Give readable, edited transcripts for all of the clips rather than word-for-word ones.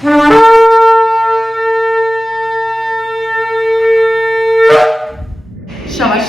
Shabbat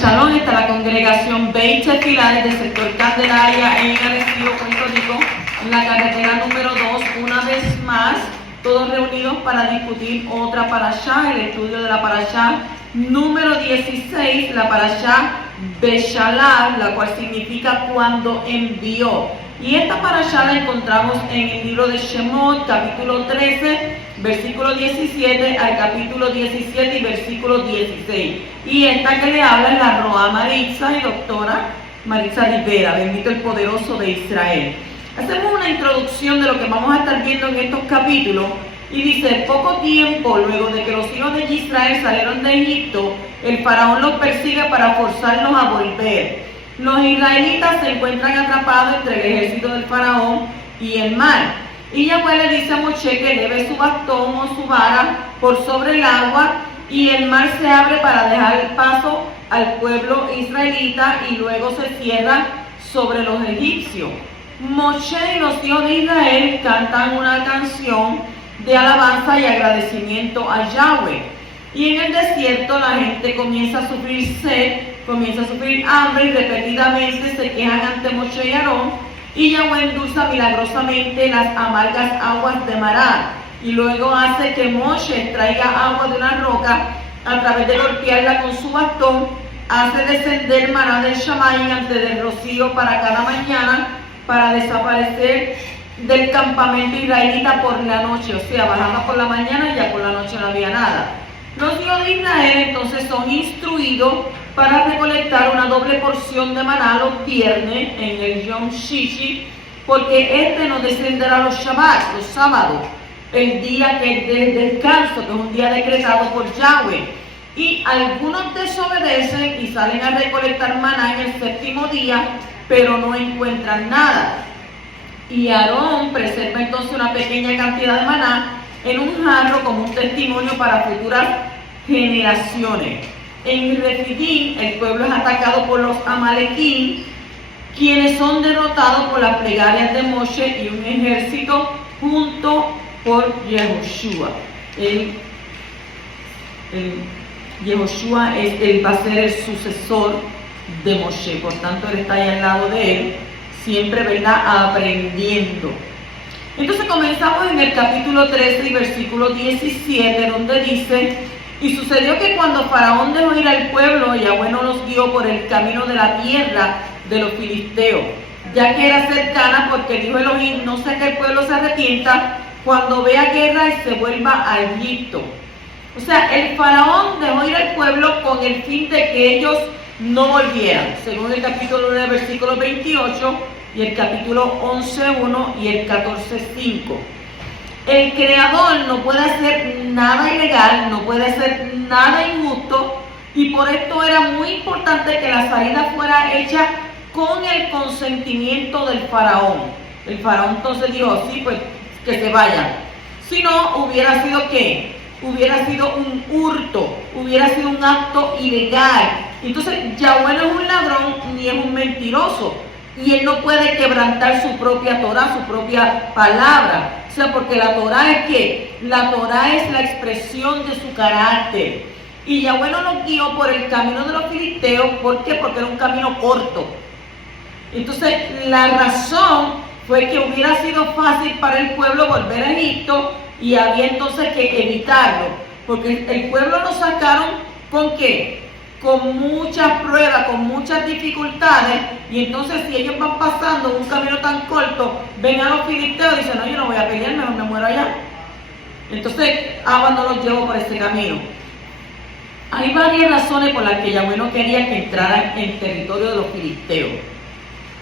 Shalom, está la congregación Beit Tefilá del sector Candelaria en Arecibo, Puerto Rico, en la carretera número 2, una vez más, todos reunidos para discutir otra parashá, el estudio de la parashá número 16, la parashá Beshalach, la cual significa cuando envió. Y esta parashá la encontramos en el libro de Shemot, capítulo 13, versículo 17 al capítulo 17 y versículo 16. Y esta que le habla es la Roa Maritza y doctora Maritza Rivera, bendito el poderoso de Israel. Hacemos una introducción de lo que vamos a estar viendo en estos capítulos. Y dice, poco tiempo luego de que los hijos de Israel salieron de Egipto, el faraón los persigue para forzarlos a volver. Los israelitas se encuentran atrapados entre el ejército del faraón y el mar. Y Yahweh le dice a Moshe que lleve su bastón o su vara por sobre el agua y el mar se abre para dejar paso al pueblo israelita y luego se cierra sobre los egipcios. Moshe y los hijos de Israel cantan una canción de alabanza y agradecimiento a Yahweh. Y en el desierto la gente comienza a sufrir sed, comienza a sufrir hambre y repetidamente se quejan ante Moshe y Aarón. Y Yahweh endulza milagrosamente las amargas aguas de Mará. Y luego hace que Moshe traiga agua de una roca a través de golpearla con su bastón. Hace descender maná del Shamayim antes del rocío para cada mañana para desaparecer del campamento israelita por la noche. O sea, bajaba por la mañana y ya por la noche no había nada. Los hijos de Israel entonces son instruidos para recolectar una doble porción de maná los viernes en el Yom Shishi, porque este no descenderá los Shabbat, los sábados, el día que es de descanso, que es un día decretado por Yahweh. Y algunos desobedecen y salen a recolectar maná en el séptimo día, pero no encuentran nada. Y Aarón preserva entonces una pequeña cantidad de maná en un jarro como un testimonio para futuras generaciones. En Refidim el pueblo es atacado por los Amalequín, quienes son derrotados por las plegarias de Moshe y un ejército junto por Yehoshua. Yehoshua va a ser el sucesor de Moshe, por tanto él está ahí al lado de él, siempre, ¿verdad?, aprendiendo. Entonces comenzamos en el capítulo 13 y versículo 17, donde dice: y sucedió que cuando Faraón dejó ir al pueblo, Yahweh no los guió por el camino de la tierra de los filisteos, ya que era cercana, porque dijo Elohim, no sea que el pueblo se arrepienta cuando vea guerra y se vuelva a Egipto. O sea, el Faraón dejó ir al pueblo con el fin de que ellos no volvieran, según el capítulo 9, versículo 28, y el capítulo 11.1 y el 14.5. El Creador no puede hacer nada ilegal, no puede hacer nada injusto, y por esto era muy importante que la salida fuera hecha con el consentimiento del Faraón. El Faraón entonces dijo, sí, pues que se vayan. Si no, hubiera sido ¿qué? Hubiera sido un hurto, hubiera sido un acto ilegal. Entonces Yahweh no es un ladrón ni es un mentiroso, y él no puede quebrantar su propia Torah, su propia palabra. O sea, porque la Torah es ¿qué? La Torah es la expresión de su carácter. Y Yahweh no nos guió por el camino de los filisteos. ¿Por qué? Porque era un camino corto. Entonces la razón fue que hubiera sido fácil para el pueblo volver a Egipto, y había entonces que evitarlo, porque el pueblo lo sacaron ¿con qué? Con muchas pruebas, con muchas dificultades, y entonces si ellos van pasando un camino tan corto, ven a los filisteos y dicen, no, yo no voy a pelear, mejor me muero allá. Entonces Abba no los llevó por ese camino. Hay varias razones por las que Yahweh no quería que entraran en el territorio de los filisteos.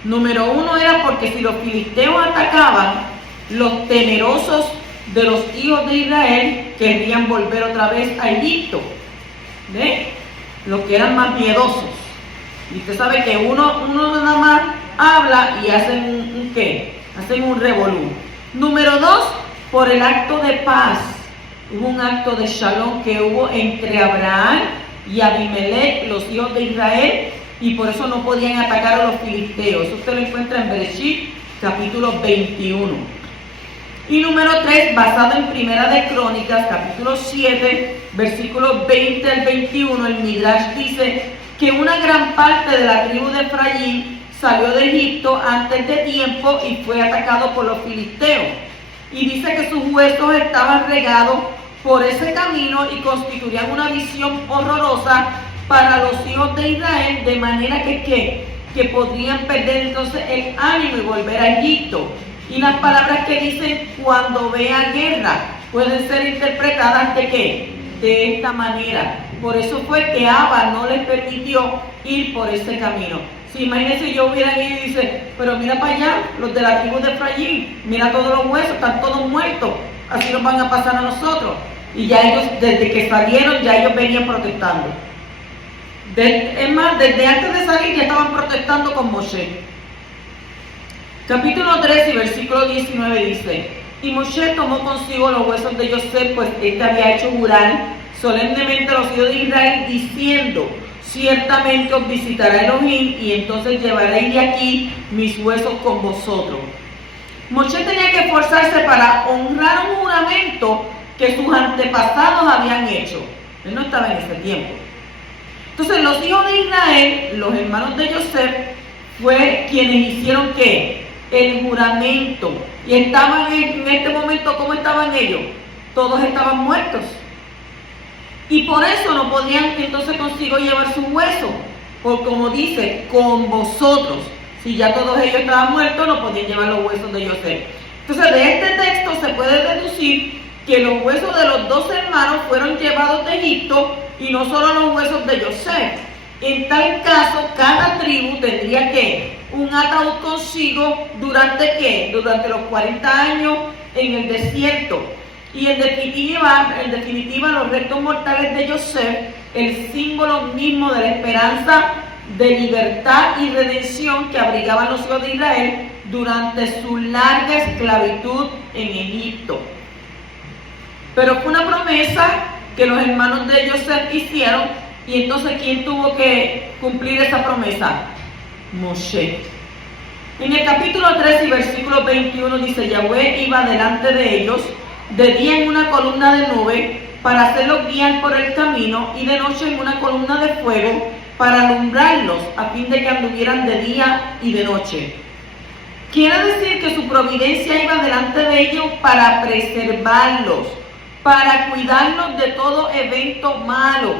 Número uno era porque si los filisteos atacaban, los temerosos de los hijos de Israel querrían volver otra vez a Egipto. ¿Ve? Los que eran más miedosos. Y usted sabe que uno nada más habla y hacen un ¿qué? Hacen un revolú. Número dos, por el acto de paz. Hubo un acto de shalom que hubo entre Abraham y Abimelech, los hijos de Israel, y por eso no podían atacar a los filisteos. Eso usted lo encuentra en Bereshit, capítulo 21. Y número 3, basado en Primera de Crónicas, capítulo 7, versículos 20 al 21, el Midrash dice que una gran parte de la tribu de Efraín salió de Egipto antes de tiempo y fue atacado por los filisteos. Y dice que sus huesos estaban regados por ese camino y constituían una visión horrorosa para los hijos de Israel, de manera que podrían perder entonces el ánimo y volver a Egipto. Y las palabras que dicen cuando vea guerra pueden ser interpretadas de qué? De esta manera. Por eso fue que Abba no les permitió ir por ese camino. Si imagínense yo hubiera ido y dice, pero mira para allá, los de la tribu de Efraín, mira todos los huesos, están todos muertos, así nos van a pasar a nosotros. Y ya ellos, desde que salieron, ya ellos venían protestando. Es más, desde antes de salir ya estaban protestando con Moshe. Capítulo 3 y versículo 19 dice, y Moshe tomó consigo los huesos de Yosef, pues éste había hecho jurar solemnemente a los hijos de Israel, diciendo, ciertamente os visitará Elohim, y entonces llevaréis de aquí mis huesos con vosotros. Moshe tenía que esforzarse para honrar un juramento que sus antepasados habían hecho. Él no estaba en ese tiempo. Entonces los hijos de Israel, los hermanos de Yosef, fue quienes hicieron ¿qué? El juramento. Y estaban en este momento, ¿cómo estaban ellos? Todos estaban muertos. Y por eso no podían entonces consigo llevar sus huesos. Porque como dice, con vosotros. Si ya todos ellos estaban muertos, no podían llevar los huesos de Yosef. Entonces de este texto se puede deducir que los huesos de los dos hermanos fueron llevados de Egipto y no solo los huesos de Yosef. En tal caso, cada tribu tendría que un ataúd consigo durante ¿qué? Durante los 40 años en el desierto. Y en definitiva, los restos mortales de Yosef, el símbolo mismo de la esperanza de libertad y redención que abrigaban los hijos de Israel durante su larga esclavitud en Egipto. Pero fue una promesa que los hermanos de Yosef hicieron, y entonces ¿quién tuvo que cumplir esa promesa? Moshe. En el capítulo 3 y versículo 21 dice, Yahweh iba delante de ellos de día en una columna de nube para hacerlos guiar por el camino, y de noche en una columna de fuego para alumbrarlos, a fin de que anduvieran de día y de noche. Quiere decir que su providencia iba delante de ellos para preservarlos, para cuidarlos de todo evento malo.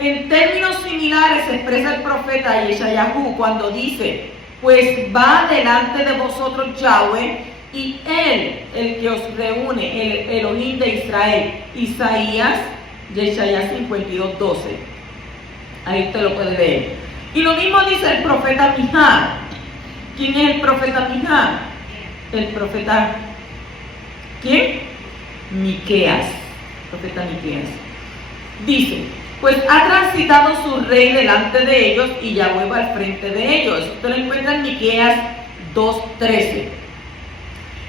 En términos similares se expresa el profeta Yeshayahu cuando dice, pues va delante de vosotros Yahweh, y Él, el que os reúne, el Elohim de Israel. Isaías, Yeshayahu 52:12. Ahí usted lo puede leer. Y lo mismo dice el profeta Mijá. ¿Quién es el profeta Mijá? El profeta, ¿quién? Miqueas. Profeta Miqueas. Dice, pues ha transitado su rey delante de ellos y Yahweh va al frente de ellos. Eso usted lo encuentra en Miqueas 2:13.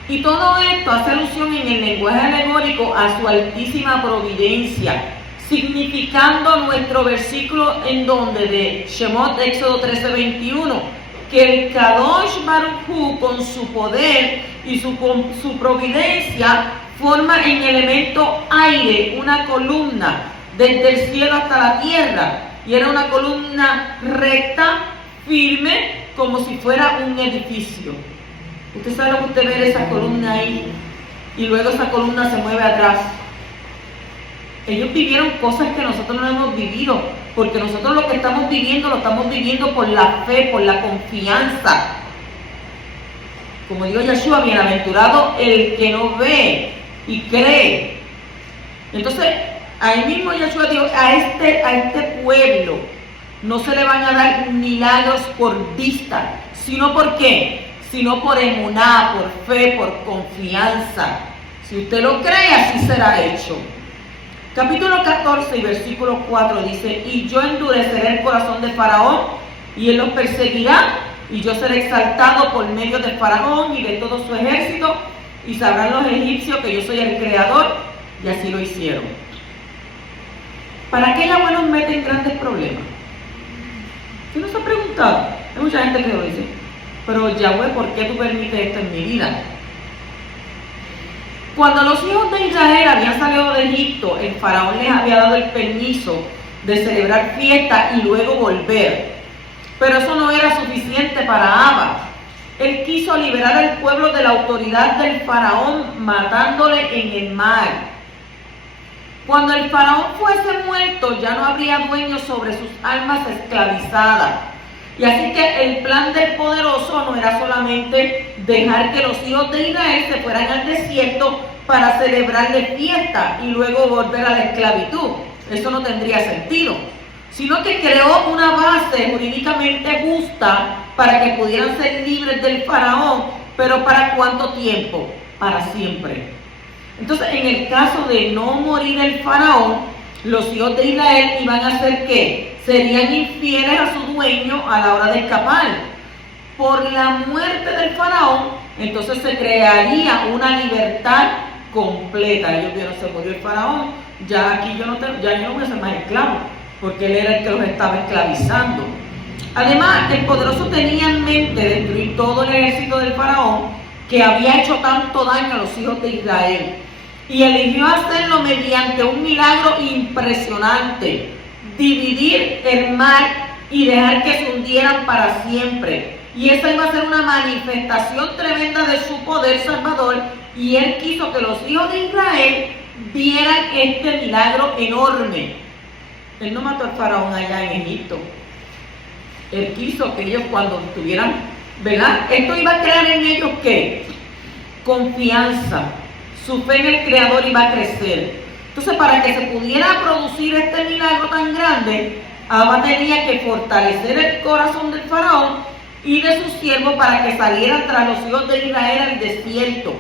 Y todo esto hace alusión en el lenguaje alegórico a su altísima providencia, significando nuestro versículo en donde de Shemot, Éxodo 13:21, que el Kadosh Baruj Hu, con su poder y su providencia, forma en elemento aire una columna desde el cielo hasta la tierra, y era una columna recta, firme, como si fuera un edificio. Usted sabe lo que usted ve esa columna ahí, y luego esa columna se mueve atrás. Ellos vivieron cosas que nosotros no hemos vivido, porque nosotros lo que estamos viviendo, lo estamos viviendo por la fe, por la confianza. Como dijo Yeshua, bienaventurado el que no ve y cree. Entonces, ahí mismo Yeshua dijo, a este pueblo no se le van a dar milagros por vista, sino por qué, sino por emuná, por fe, por confianza. Si usted lo cree, así será hecho. Capítulo 14 y versículo 4 dice, y yo endureceré el corazón de Faraón, y él los perseguirá, y yo seré exaltado por medio de Faraón y de todo su ejército, y sabrán los egipcios que yo soy el creador, y así lo hicieron. ¿Para qué Yahweh nos mete en grandes problemas? ¿Usted no se ha preguntado? Hay mucha gente que lo dice, pero Yahweh, ¿por qué tú permites esto en mi vida? Cuando los hijos de Israel habían salido de Egipto, el faraón les había dado el permiso de celebrar fiesta y luego volver. Pero eso no era suficiente para Abba. Él quiso liberar al pueblo de la autoridad del faraón, matándole en el mar. Cuando el faraón fuese muerto, ya no habría dueño sobre sus almas esclavizadas. Y así que el plan del poderoso no era solamente dejar que los hijos de Israel se fueran al desierto para celebrarle fiesta y luego volver a la esclavitud. Eso no tendría sentido. Sino que creó una base jurídicamente justa para que pudieran ser libres del faraón. ¿Pero para cuánto tiempo? Para siempre. Entonces, en el caso de no morir el faraón, los hijos de Israel iban a hacer ¿qué? Serían infieles a su dueño a la hora de escapar. Por la muerte del faraón, entonces se crearía una libertad completa. Ellos vieron, se murió el faraón, ya aquí yo no voy a ser más esclavo, porque él era el que los estaba esclavizando. Además, el poderoso tenía en mente destruir todo el ejército del faraón que había hecho tanto daño a los hijos de Israel. Y eligió hacerlo mediante un milagro impresionante: dividir el mar y dejar que se hundieran para siempre. Y esa iba a ser una manifestación tremenda de su poder salvador. Y él quiso que los hijos de Israel vieran este milagro enorme. Él no mató al faraón allá en Egipto. Él quiso que ellos, cuando tuvieran, ¿verdad? Esto iba a crear en ellos ¿qué? Confianza. Su fe en el Creador iba a crecer. Entonces, para que se pudiera producir este milagro tan grande, Abba tenía que fortalecer el corazón del faraón y de sus siervos para que salieran tras los hijos de Israel al desierto.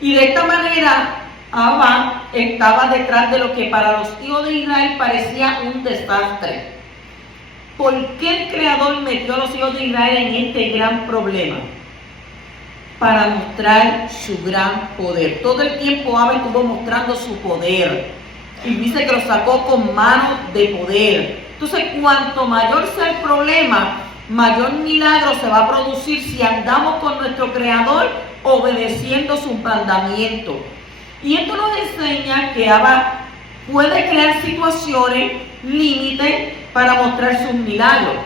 Y de esta manera, Abba estaba detrás de lo que para los hijos de Israel parecía un desastre. ¿Por qué el Creador metió a los hijos de Israel en este gran problema? Para mostrar su gran poder. Todo el tiempo Abba estuvo mostrando su poder. Y dice que lo sacó con manos de poder. Entonces, cuanto mayor sea el problema, mayor milagro se va a producir si andamos con nuestro Creador obedeciendo sus mandamientos. Y esto nos enseña que Abba puede crear situaciones, límites, para mostrar sus milagros.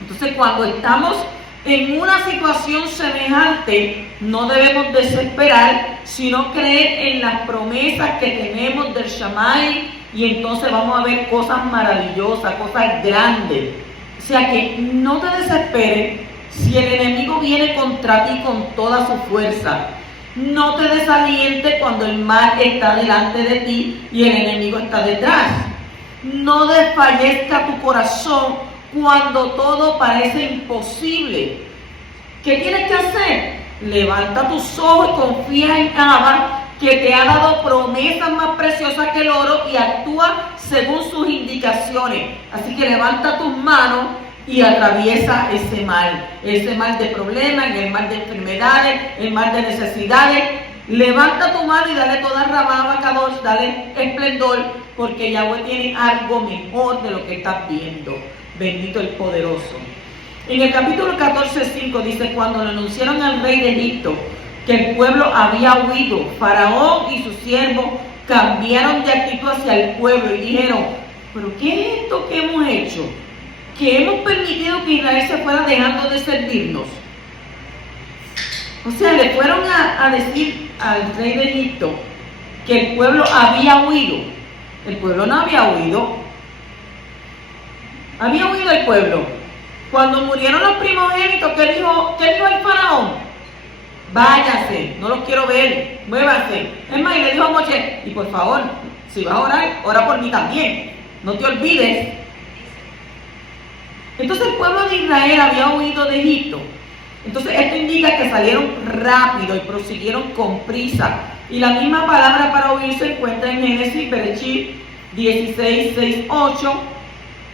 Entonces, cuando estamos en una situación semejante, no debemos desesperar, sino creer en las promesas que tenemos del Shammai, y entonces vamos a ver cosas maravillosas, cosas grandes. O sea que no te desesperes si el enemigo viene contra ti con toda su fuerza. No te desalientes cuando el mal está delante de ti y el enemigo está detrás. No desfallezca tu corazón cuando todo parece imposible. ¿Qué tienes que hacer? Levanta tus ojos y confía en Abba, que te ha dado promesas más preciosas que el oro, y actúa según sus indicaciones. Así que levanta tus manos y atraviesa ese mal de problemas, el mal de enfermedades, el mal de necesidades. Levanta tu mano y dale toda rababa, Kadosh, dale esplendor, porque Yahweh tiene algo mejor de lo que estás viendo. Bendito el poderoso. En el capítulo 14:5 dice: cuando le anunciaron al rey de Egipto que el pueblo había huido, Faraón y sus siervos cambiaron de actitud hacia el pueblo y dijeron: ¿pero qué es esto que hemos hecho? Que hemos permitido que Israel se fuera dejando de servirnos. O sea, le fueron a decir al rey de Egipto que el pueblo había huido. El pueblo no había huido. Había huido el pueblo. Cuando murieron los primogénitos, ¿qué dijo el faraón? Váyase, no los quiero ver, muévanse. Es más, y le dijo a Moisés: y por favor, si vas a orar, ora por mí también, no te olvides. Entonces el pueblo de Israel había huido de Egipto. Entonces esto indica que salieron rápido y prosiguieron con prisa. Y la misma palabra para huir se encuentra en Génesis, Bereshit 16:6-8,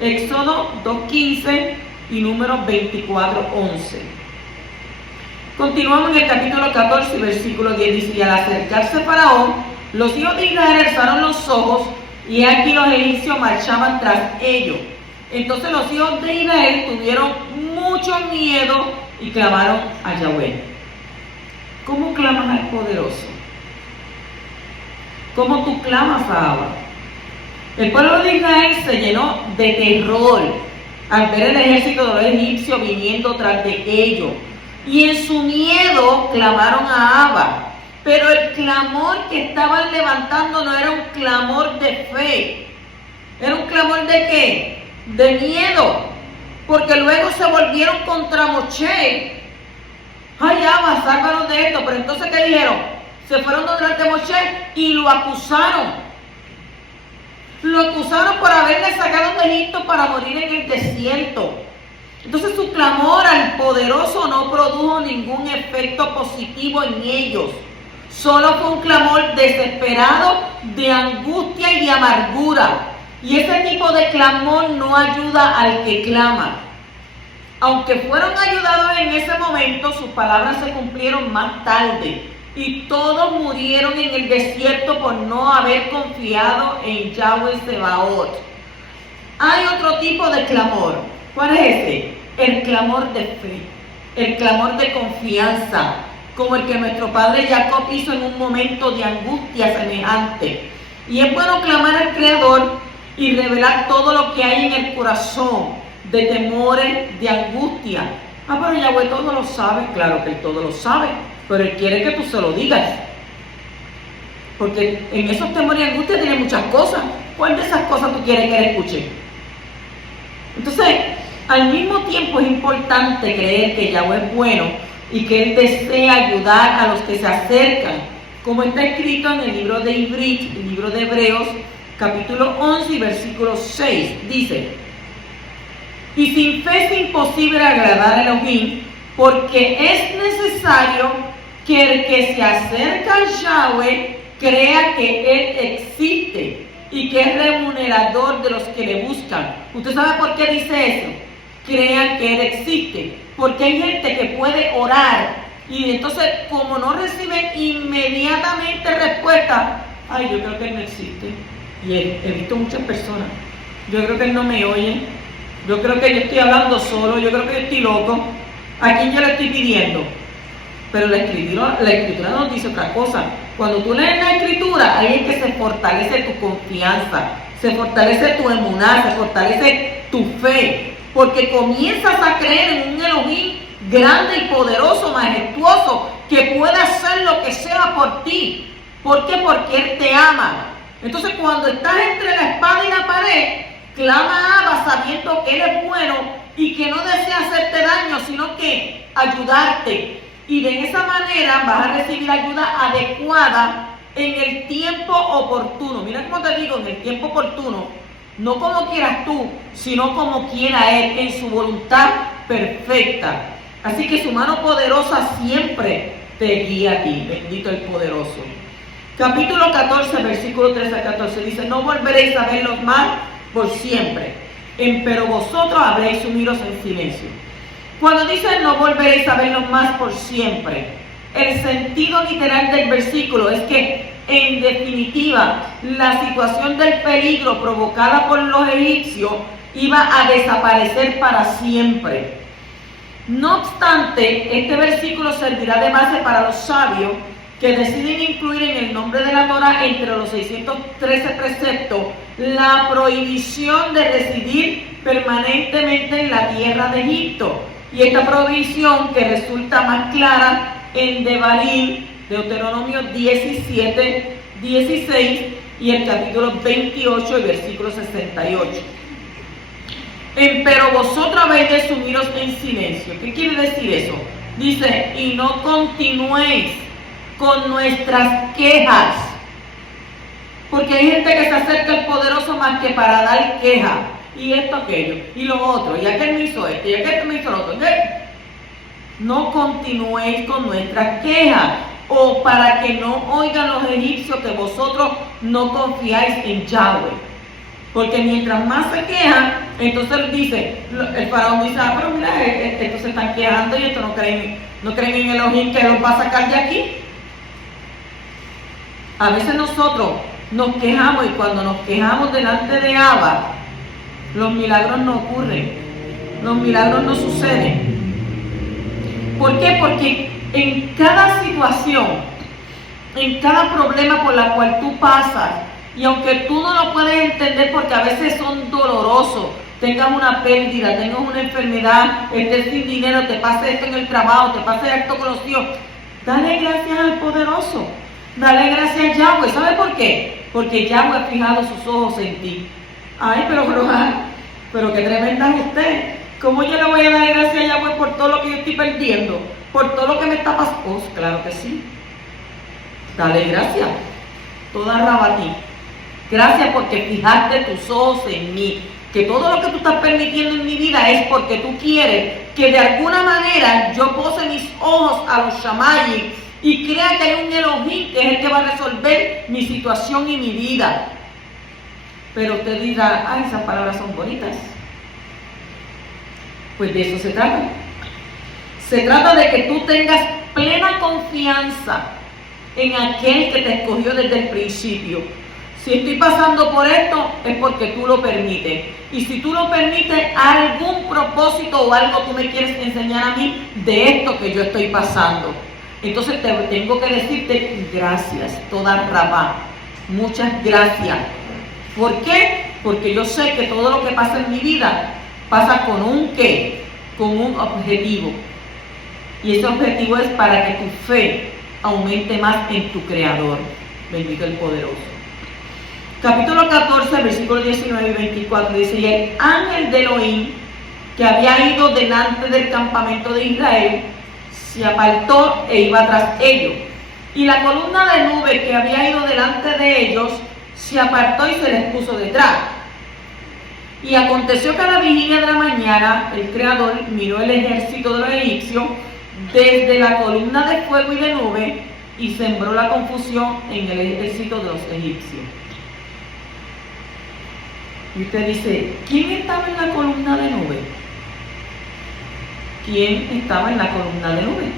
Éxodo 2:15 y Números 24:11. Continuamos en el capítulo 14, versículo 10, dice: y al acercarse Faraón, los hijos de Israel alzaron los ojos, y aquí los egipcios marchaban tras ellos. Entonces los hijos de Israel tuvieron mucho miedo y clamaron a Yahweh. ¿Cómo claman al poderoso? ¿Cómo tú clamas a Abba? El pueblo de Israel se llenó de terror al ver el ejército de los egipcios viniendo tras de ellos. Y en su miedo clamaron a Abba. Pero el clamor que estaban levantando no era un clamor de fe. ¿Era un clamor de qué? De miedo. Porque luego se volvieron contra Moshe. Ay, Abba, sálvanos de esto. Pero entonces, ¿qué dijeron? Se fueron detrás de Moshe y lo acusaron. Lo acusaron por haberle sacado de Egipto para morir en el desierto. Entonces su clamor al poderoso no produjo ningún efecto positivo en ellos. Solo fue un clamor desesperado de angustia y de amargura. Y ese tipo de clamor no ayuda al que clama. Aunque fueron ayudados en ese momento, sus palabras se cumplieron más tarde. Y todos murieron en el desierto por no haber confiado en Yahweh Sebaot. Hay otro tipo de clamor. ¿Cuál es ese? El clamor de fe, el clamor de confianza, como el que nuestro padre Jacob hizo en un momento de angustia semejante. Y es bueno clamar al Creador y revelar todo lo que hay en el corazón, de temores, de angustia. Pero Yahweh todo lo sabe. Claro que Él todo lo sabe, pero Él quiere que tú se lo digas. Porque en esos temores y angustia tiene muchas cosas. ¿Cuál de esas cosas tú quieres que Él escuche? Entonces, al mismo tiempo es importante creer que Yahweh es bueno y que Él desea ayudar a los que se acercan, como está escrito en el libro de Ibrit, el libro de Hebreos, capítulo 11 y versículo 6. Dice: y sin fe es imposible agradar a Elohim, porque es necesario que el que se acerca a Yahweh crea que Él existe y que es remunerador de los que le buscan. ¿Usted sabe por qué dice eso? Crean que Él existe. Porque hay gente que puede orar y entonces, como no reciben inmediatamente respuesta, ay, yo creo que Él no existe. Y he visto muchas personas. Yo creo que Él no me oye. Yo creo que yo estoy hablando solo. Yo creo que yo estoy loco. ¿A quién yo le estoy pidiendo? Pero la escritura nos dice otra cosa. Cuando tú lees la escritura, ahí es que se fortalece tu confianza, se fortalece tu emuná, se fortalece tu fe, porque comienzas a creer en un Elohim grande y poderoso, majestuoso, que puede hacer lo que sea por ti. ¿Por qué? Porque Él te ama. Entonces, cuando estás entre la espada y la pared, clama a Abba sabiendo que Él es bueno y que no desea hacerte daño, sino que ayudarte. Y de esa manera vas a recibir ayuda adecuada en el tiempo oportuno. Mira cómo te digo, en el tiempo oportuno. No como quieras tú, sino como quiera Él, en su voluntad perfecta. Así que su mano poderosa siempre te guía a ti. Bendito el poderoso. Capítulo 14, versículo 13 a 14 dice: no volveréis a verlos más por siempre, pero vosotros habréis unidos en silencio. Cuando dice no volveréis a verlos más por siempre, el sentido literal del versículo es que, en definitiva, la situación del peligro provocada por los egipcios iba a desaparecer para siempre. No obstante, este versículo servirá de base para los sabios que deciden incluir en el nombre de la Torah, entre los 613 preceptos, la prohibición de residir permanentemente en la tierra de Egipto. Y esta prohibición, que resulta más clara en Devarim, Deuteronomio 17, 16 y el capítulo 28 y versículo 68. Pero vosotros habéis de sumiros en silencio. ¿Qué quiere decir eso? Dice: y no continuéis con nuestras quejas. Porque hay gente que se acerca al poderoso más que para dar queja. Y esto, aquello, y lo otro, y aquel me hizo esto, y aquel me hizo lo otro. No continuéis con nuestras quejas, o para que no oigan los egipcios que vosotros no confiáis en Yahweh. Porque mientras más se quejan, entonces dice, el faraón dice: pero mira, estos se están quejando y estos no creen en Elohim que los va a sacar de aquí. A veces nosotros nos quejamos, y cuando nos quejamos delante de Abba, los milagros no ocurren, los milagros no suceden. ¿Por qué? Porque en cada situación en cada problema por la cual tú pasas. Y aunque tú no lo puedes entender porque a veces son dolorosos, tengas una pérdida, tengas una enfermedad, estés sin dinero, te pase esto en el trabajo, te pase esto con los hijos, dale gracias al poderoso, dale gracias a Yahweh. ¿Sabe por qué? Porque Yahweh ha fijado sus ojos en ti. Ay, pero qué tremenda es usted. ¿Cómo yo le voy a dar gracias a Yahweh por todo lo que yo estoy perdiendo? Por todo lo que me está pasando. Oh, claro que sí. Dale gracias. Toda Rabatí. Gracias porque fijaste tus ojos en mí. Que todo lo que tú estás permitiendo en mi vida es porque tú quieres que de alguna manera yo pose mis ojos a los Shamayim y crea que hay un Elohim que es el que va a resolver mi situación y mi vida. Pero usted dirá, ah, esas palabras son bonitas. Pues de eso se trata. Se trata de que tú tengas plena confianza en aquel que te escogió desde el principio. Si estoy pasando por esto, es porque tú lo permites. Y si tú lo permites, algún propósito o algo tú me quieres enseñar a mí de esto que yo estoy pasando. Entonces tengo que decirte gracias, toda Rabá. Muchas gracias. ¿Por qué? Porque yo sé que todo lo que pasa en mi vida pasa con un qué, con un objetivo. Y ese objetivo es para que tu fe aumente más en tu Creador. Bendito el Poderoso. Capítulo 14, versículos 19 y 24 dice: y el ángel de Elohim, que había ido delante del campamento de Israel, se apartó e iba tras ellos. Y la columna de nube que había ido delante de ellos se apartó y se les puso detrás. Y aconteció que a la vigilia de la mañana el Creador miró el ejército de los egipcios desde la columna de fuego y de nube y sembró la confusión en el ejército de los egipcios. Y usted dice, ¿quién estaba en la columna de nube? ¿Quién estaba en la columna de nube?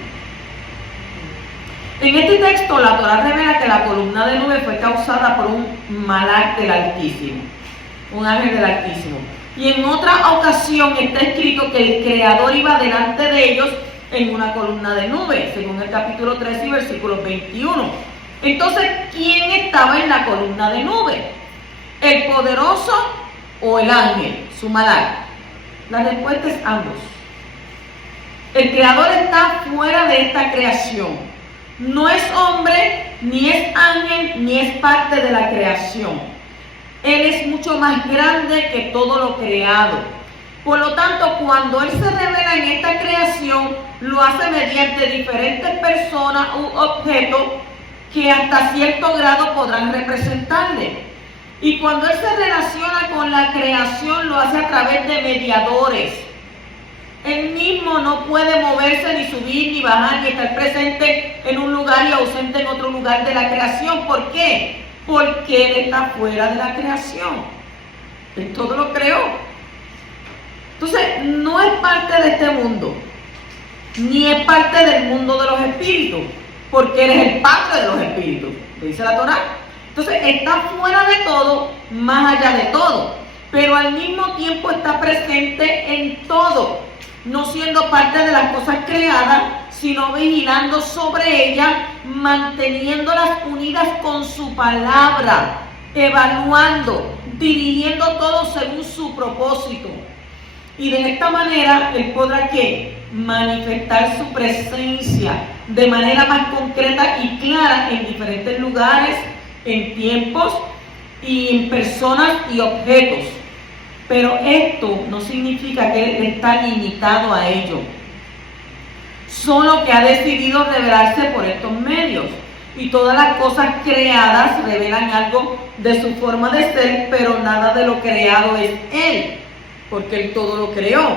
En este texto la Torá revela que la columna de nube fue causada por un malach del Altísimo, un ángel del Altísimo. Y en otra ocasión está escrito que el Creador iba delante de ellos en una columna de nube, según el capítulo 13 y versículo 21. Entonces, ¿quién estaba en la columna de nube? ¿El poderoso o el ángel, su malach? La respuesta es ambos. El Creador está fuera de esta creación. No es hombre, ni es ángel, ni es parte de la creación. Él es mucho más grande que todo lo creado. Por lo tanto, cuando Él se revela en esta creación, lo hace mediante diferentes personas u objetos que hasta cierto grado podrán representarle. Y cuando Él se relaciona con la creación, lo hace a través de mediadores. Él mismo no puede moverse, ni subir, ni bajar, ni estar presente en un lugar y ausente en otro lugar de la creación. ¿Por qué? Porque Él está fuera de la creación. Él todo lo creó. Entonces, no es parte de este mundo, ni es parte del mundo de los espíritus, porque Él es el Padre de los espíritus, dice la Torá. Entonces, está fuera de todo, más allá de todo, pero al mismo tiempo está presente en todo, no siendo parte de las cosas creadas, sino vigilando sobre ellas, manteniéndolas unidas con su palabra, evaluando, dirigiendo todo según su propósito. Y de esta manera Él podrá ¿qué? Manifestar su presencia de manera más concreta y clara en diferentes lugares, en tiempos y en personas y objetos. Pero esto no significa que Él está limitado a ello, solo que ha decidido revelarse por estos medios. Y todas las cosas creadas revelan algo de su forma de ser, pero nada de lo creado es Él, porque Él todo lo creó.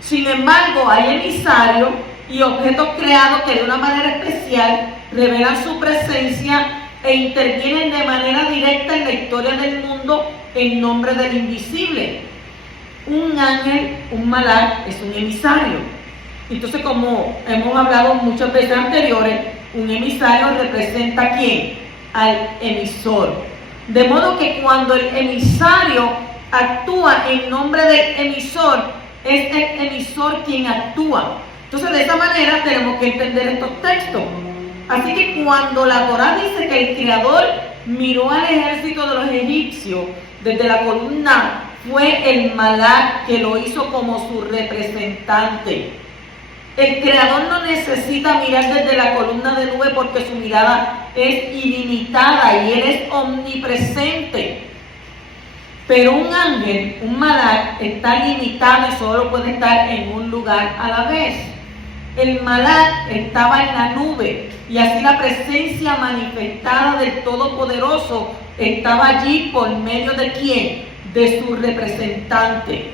Sin embargo, hay emisarios y objetos creados que de una manera especial revelan su presencia e intervienen de manera directa en la historia del mundo en nombre del invisible. Un ángel, un malach, es un emisario. Entonces, como hemos hablado muchas veces anteriores, un emisario representa ¿a quién? Al emisor. De modo que cuando el emisario actúa en nombre del emisor, es el emisor quien actúa. Entonces, de esa manera tenemos que entender estos textos. Así que cuando la Torá dice que el Creador miró al ejército de los egipcios desde la columna, fue el Malak que lo hizo como su representante. El Creador no necesita mirar desde la columna de nube porque su mirada es ilimitada y Él es omnipresente. Pero un ángel, un Malak, está limitado y solo puede estar en un lugar a la vez. El Malak estaba en la nube y así la presencia manifestada del Todopoderoso estaba allí por medio de ¿quién? De su representante.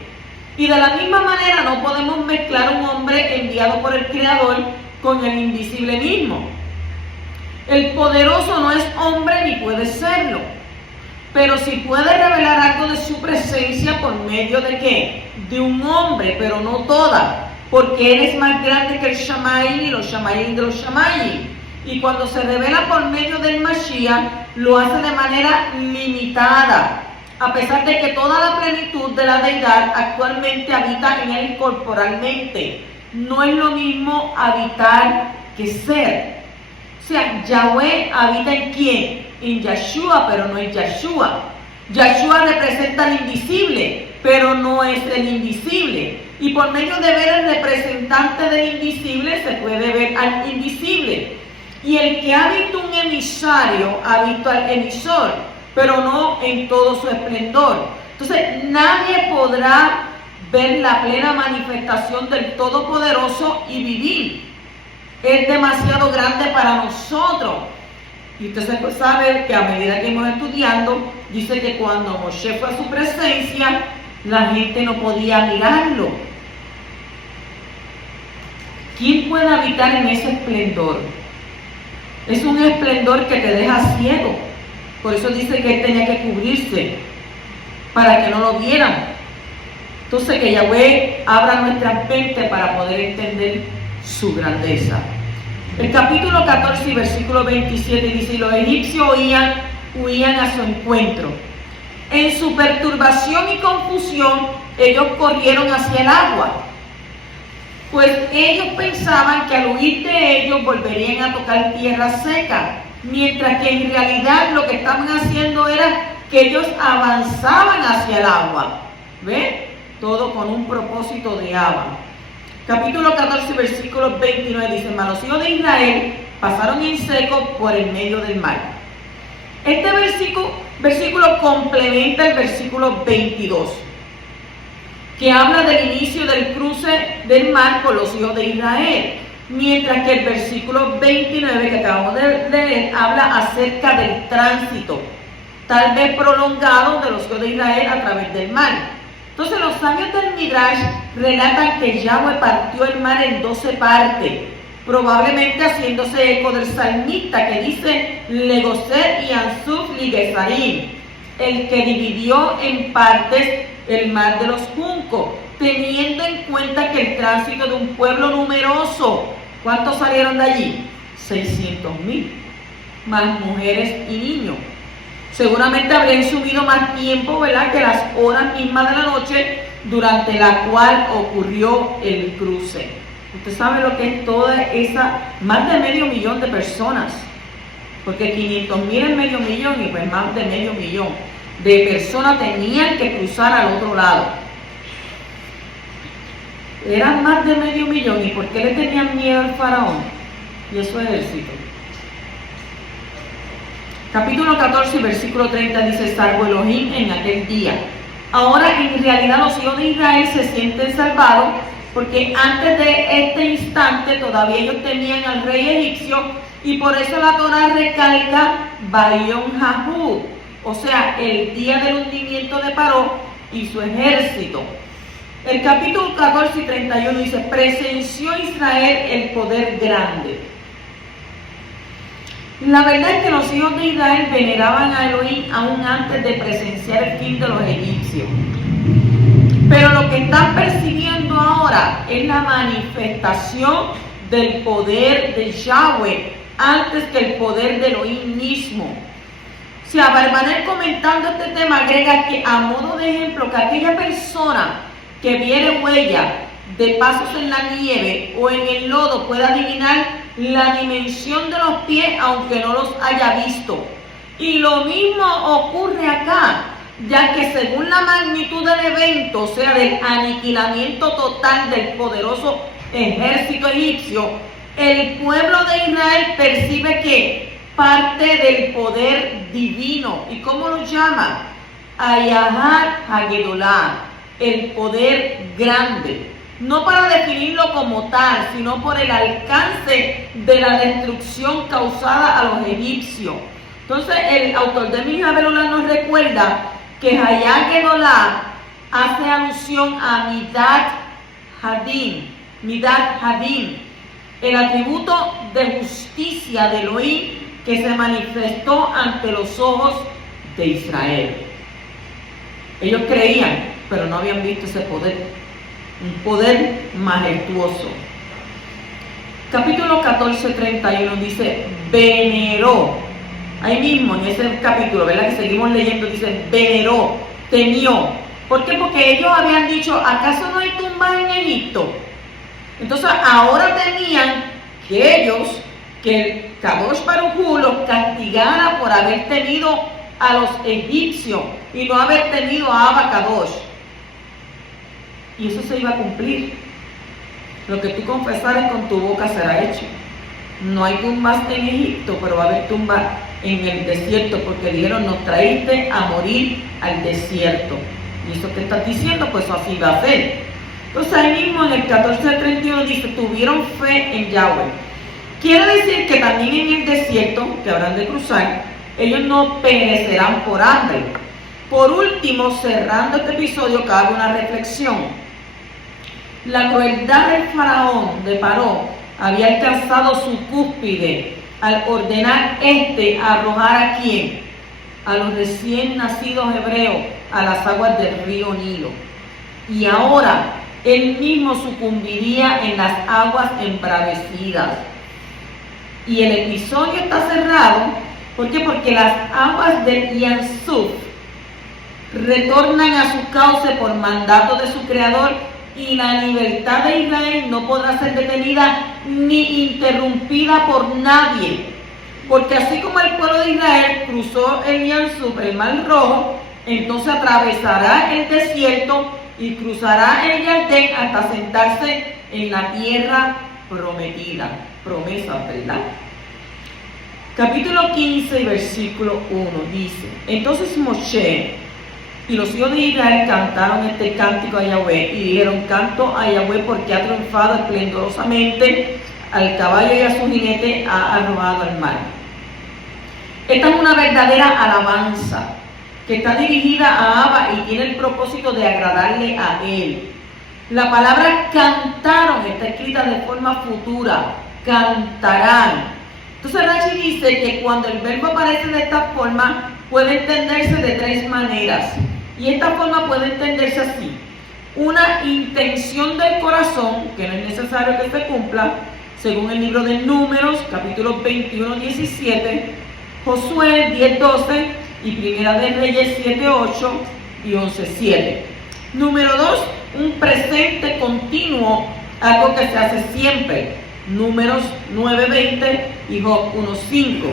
Y de la misma manera no podemos mezclar un hombre enviado por el Creador con el invisible mismo. El poderoso no es hombre ni puede serlo, pero sí puede revelar algo de su presencia por medio de ¿qué? De un hombre, pero no toda, porque Él es más grande que el Shamayim y los Shamayim de los Shamayim. Y cuando se revela por medio del Mashiach, lo hace de manera limitada, a pesar de que toda la plenitud de la deidad actualmente habita en Él corporalmente. No es lo mismo habitar que ser. O sea, Yahweh habita en ¿quién? En Yeshua, pero no en Yeshua. Yeshua representa el invisible, pero no es el invisible. Y por medio de ver al representante del invisible, se puede ver al invisible. Y el que ha visto un emisario, ha visto al emisor, pero no en todo su esplendor. Entonces, nadie podrá ver la plena manifestación del Todopoderoso y vivir. Es demasiado grande para nosotros. Y usted pues sabe que a medida que hemos estudiando, dice que cuando Moshe fue a su presencia, la gente no podía mirarlo. ¿Quién puede habitar en ese esplendor? Es un esplendor que te deja ciego. Por eso dice que él tenía que cubrirse para que no lo vieran. Entonces que Yahweh abra nuestras mentes para poder entender su grandeza. El capítulo 14 y versículo 27 dice: y los egipcios huían a su encuentro. En su perturbación y confusión, ellos corrieron hacia el agua, pues ellos pensaban que al huir de ellos volverían a tocar tierra seca, mientras que en realidad lo que estaban haciendo era que ellos avanzaban hacia el agua. ¿Ven? Todo con un propósito de agua. Capítulo 14, versículo 29 dice: mas los hijos de Israel pasaron en seco por el medio del mar. Este versículo complementa el versículo 22, que habla del inicio del cruce del mar por los hijos de Israel, mientras que el versículo 29 que acabamos de leer habla acerca del tránsito, tal vez prolongado, de los hijos de Israel a través del mar. Entonces los sabios del Midrash relatan que Yahweh partió el mar en 12 partes, probablemente haciéndose eco del salmista que dice: Legoset y Ansuf Ligesarim, el que dividió en partes el mar de los juncos, teniendo en cuenta que el tránsito de un pueblo numeroso, ¿cuántos salieron de allí? 600,000, más mujeres y niños. Seguramente habrían subido más tiempo, ¿verdad?, que las horas mismas de la noche durante la cual ocurrió el cruce. Usted sabe lo que es toda esa, más de 500,000 de personas, porque 500,000 es 500,000 y pues más de 500,000 de personas tenían que cruzar al otro lado. Eran más de 500,000. ¿Y por qué le tenían miedo al faraón y a su ejército? Capítulo 14, versículo 30 dice: salvo Elohim en aquel día. Ahora en realidad los hijos de Israel se sienten salvados, porque antes de este instante todavía ellos temían al rey egipcio, y por eso la Torah recalca Bayom Hahud, o sea, el día del hundimiento de Paró y su ejército. El capítulo 14 y 31 dice: presenció Israel el poder grande. La verdad es que los hijos de Israel veneraban a Elohim aún antes de presenciar el fin de los egipcios. Pero lo que están percibiendo ahora es la manifestación del poder de Yahweh antes que el poder de Elohim mismo. O sea, Barbanel, comentando este tema, agrega que a modo de ejemplo, que aquella persona que viere huella de pasos en la nieve o en el lodo pueda adivinar la dimensión de los pies aunque no los haya visto. Y lo mismo ocurre acá, ya que según la magnitud del evento, o sea, del aniquilamiento total del poderoso ejército egipcio, el pueblo de Israel percibe que parte del poder divino. ¿Y cómo lo llama? Ayahat Hagedolá, el poder grande. No para definirlo como tal, sino por el alcance de la destrucción causada a los egipcios. Entonces, el autor de Mijael Belolá nos recuerda que Ayahat Hagedolá hace alusión a Midat Hadin, el atributo de justicia de Elohim que se manifestó ante los ojos de Israel. Ellos creían, pero no habían visto ese poder, un poder majestuoso. Capítulo 14:31 dice, veneró. Ahí mismo, en ese capítulo, ¿verdad? Que seguimos leyendo, dice, veneró, temió. ¿Por qué? Porque ellos habían dicho, ¿acaso no hay tumbas en Egipto? Entonces, ahora temían que el Kadosh Baruj Hu los castigara por haber tenido a los egipcios y no haber tenido a Abba Kadosh. Y eso se iba a cumplir. Lo que tú confesares con tu boca será hecho. No hay tumbas en Egipto, pero va a haber tumbas en el desierto, porque dijeron, nos traíste a morir al desierto. Y eso que estás diciendo, pues así va a ser. Entonces ahí mismo en el 14:31 dice, tuvieron fe en Yahweh. Quiere decir que también en el desierto, que habrán de cruzar, ellos no perecerán por hambre. Por último, cerrando este episodio, cabe una reflexión. La crueldad del faraón de Paró había alcanzado su cúspide al ordenar arrojar a quién, a los recién nacidos hebreos a las aguas del río Nilo. Y ahora él mismo sucumbiría en las aguas embravecidas. Y el episodio está cerrado, ¿por qué? Porque las aguas del Yansuf retornan a su cauce por mandato de su creador, y la libertad de Israel no podrá ser detenida ni interrumpida por nadie, porque así como el pueblo de Israel cruzó el Yansuf, el Mar Rojo, entonces atravesará el desierto y cruzará el Jordán hasta sentarse en la tierra prometida. Promesa, ¿verdad? Capítulo 15, versículo 1 dice, entonces Moshe y los hijos de Israel cantaron este cántico a Yahweh y dijeron, canto a Yahweh porque ha triunfado esplendorosamente, al caballo y a su jinete ha arrojado al mar. Esta es una verdadera alabanza que está dirigida a Abba y tiene el propósito de agradarle a él. La palabra cantaron está escrita de forma futura, cantarán. Entonces Rashi dice que cuando el verbo aparece de esta forma puede entenderse de tres maneras. Y esta forma puede entenderse así: una intención del corazón, que no es necesario que se cumpla, según el libro de Números, capítulos 21, 17, Josué 10, 12 y Primera de Reyes 7, 8 y 11, 7. Número 2, un presente continuo, algo que se hace siempre, Números 9, 20 y Job 1, 5.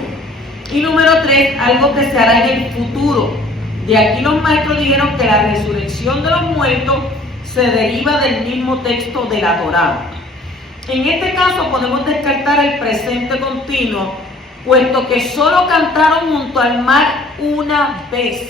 Y número 3, algo que se hará en el futuro. De aquí los maestros dijeron que la resurrección de los muertos se deriva del mismo texto de la Torá. En este caso podemos descartar el presente continuo, puesto que solo cantaron junto al mar una vez.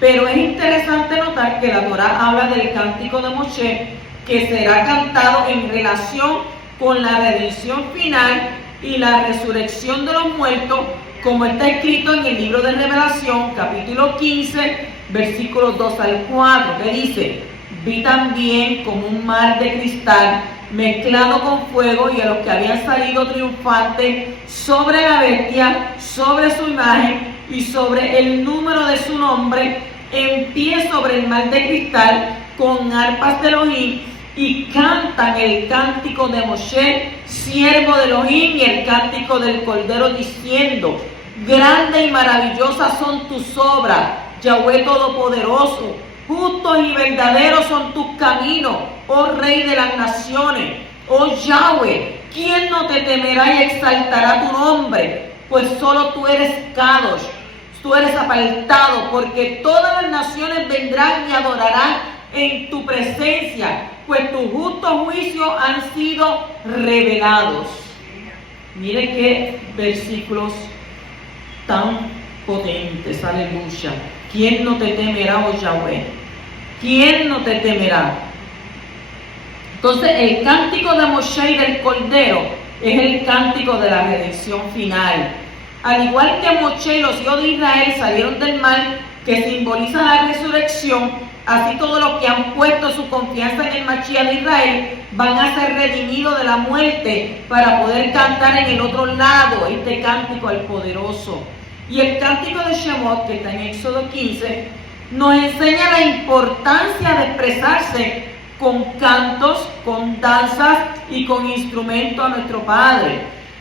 Pero es interesante notar que la Torá habla del cántico de Moshe, que será cantado en relación con la redención final y la resurrección de los muertos, como está escrito en el libro de Revelación, capítulo 15, versículos 2 al 4, que dice: vi también como un mar de cristal mezclado con fuego, y a los que habían salido triunfantes sobre la bestia, sobre su imagen y sobre el número de su nombre, en pie sobre el mar de cristal, con arpas de Elohim, y cantan el cántico de Moshe, siervo de Elohim, y el cántico del Cordero, diciendo: grande y maravillosa son tus obras, Yahweh Todopoderoso. Justos y verdaderos son tus caminos, oh Rey de las naciones. Oh Yahweh, ¿quién no te temerá y exaltará tu nombre? Pues solo tú eres Kadosh, tú eres apartado, porque todas las naciones vendrán y adorarán en tu presencia, pues tus justos juicios han sido revelados. Mire qué versículos tan potentes, aleluya. ¿Quién no te temerá, oh Yahweh? ¿Quién no te temerá? Entonces, el cántico de Moshe y del Cordero es el cántico de la redención final. Al igual que Moshe y los hijos de Israel salieron del mal, que simboliza la resurrección, así todos los que han puesto su confianza en el Mashiach de Israel van a ser redimidos de la muerte para poder cantar en el otro lado este cántico al poderoso. Y el cántico de Shemot, que está en Éxodo 15, nos enseña la importancia de expresarse con cantos, con danzas y con instrumentos a nuestro Padre.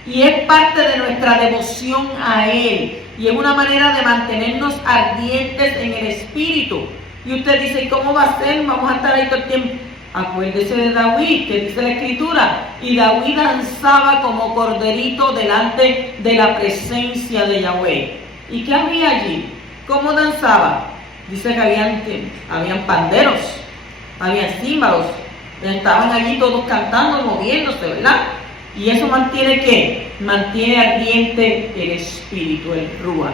Y es parte de nuestra devoción a Él. Y es una manera de mantenernos ardientes en el Espíritu. Y usted dice, ¿cómo va a ser? Vamos a estar ahí todo el tiempo. Acuérdese de David, que dice la Escritura. Y David danzaba como corderito delante de la presencia de Yahweh. ¿Y qué había allí? ¿Cómo danzaba? Dice que habían panderos, habían címbalos. Estaban allí todos cantando, moviéndose, ¿verdad? Y eso mantiene ¿qué? Mantiene ardiente el espíritu, el Ruach.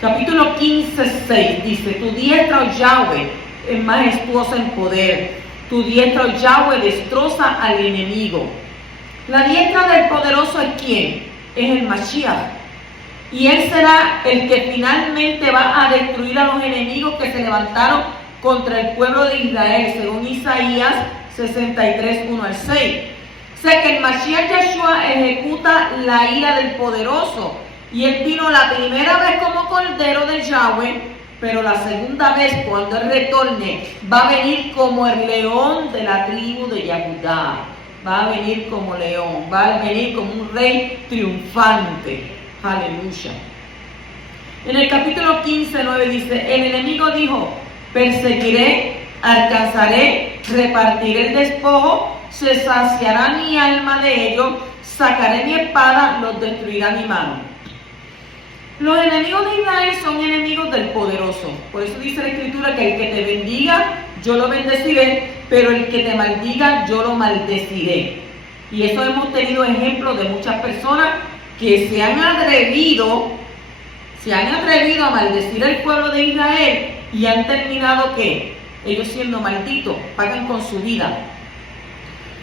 Capítulo 15:6 dice: tu diestra, oh Yahweh, es majestuosa en poder. Tu diestra, oh Yahweh, destroza al enemigo. La diestra del poderoso es ¿quién? Es el Mashiach. Y él será el que finalmente va a destruir a los enemigos que se levantaron contra el pueblo de Israel, según Isaías 63, 1 al 6. O sea que el Mashiach Yeshua ejecuta la ira del poderoso. Y él vino la primera vez como cordero de Yahweh, pero la segunda vez, cuando él retorne, va a venir como el león de la tribu de Yahudá. Va a venir como león, va a venir como un rey triunfante. Aleluya. En el capítulo 15:9 dice: el enemigo dijo, perseguiré, alcanzaré, repartiré el despojo, se saciará mi alma de ellos, sacaré mi espada, los destruirá mi mano. Los enemigos de Israel son enemigos del poderoso. Por eso dice la Escritura que el que te bendiga, yo lo bendeciré, pero el que te maldiga, yo lo maldeciré. Y eso hemos tenido ejemplos de muchas personas que se han atrevido a maldecir al pueblo de Israel y han terminado ¿qué? Ellos siendo malditos, pagan con su vida.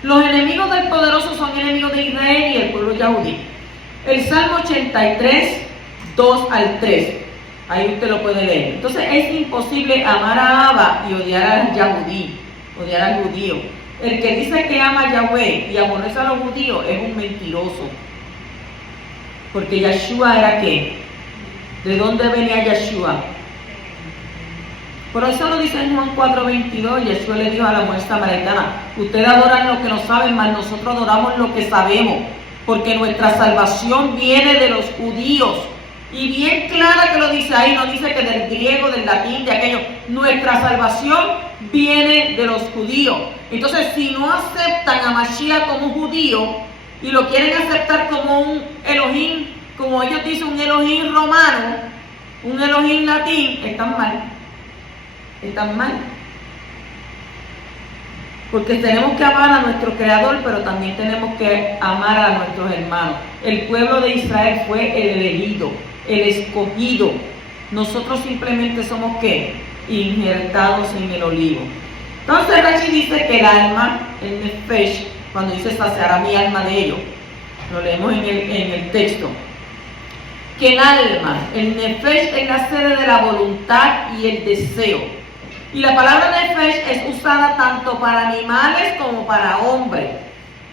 Los enemigos del poderoso son enemigos de Israel y el pueblo yahudí. El Salmo 83, 2 al 3, ahí usted lo puede leer. Entonces es imposible amar a Abba y odiar al yahudí, odiar al judío. El que dice que ama a Yahweh y aborrece a los judíos es un mentiroso. Porque Yeshua era ¿qué? ¿De dónde venía Yeshua? Por eso lo dice en Juan 4:22, Yeshua le dijo a la mujer samaritana: ustedes adoran lo que no saben, mas nosotros adoramos lo que sabemos, porque nuestra salvación viene de los judíos. Y bien clara que lo dice ahí, no dice que del griego, del latín, de aquello. Nuestra salvación viene de los judíos. Entonces, si no aceptan a Mashiach como un judío, y lo quieren aceptar como un Elohim, como ellos dicen, un Elohim romano, un Elohim latín, están mal. Están mal. Porque tenemos que amar a nuestro Creador, pero también tenemos que amar a nuestros hermanos. El pueblo de Israel fue el elegido, el escogido. Nosotros simplemente somos ¿qué? Injertados en el olivo. Entonces Rashi dice que el alma, el nefesh, cuando dice saciará mi alma de ellos, lo leemos en el texto, que el alma, el nefesh, es la sede de la voluntad y el deseo. Y la palabra nefesh es usada tanto para animales como para hombres.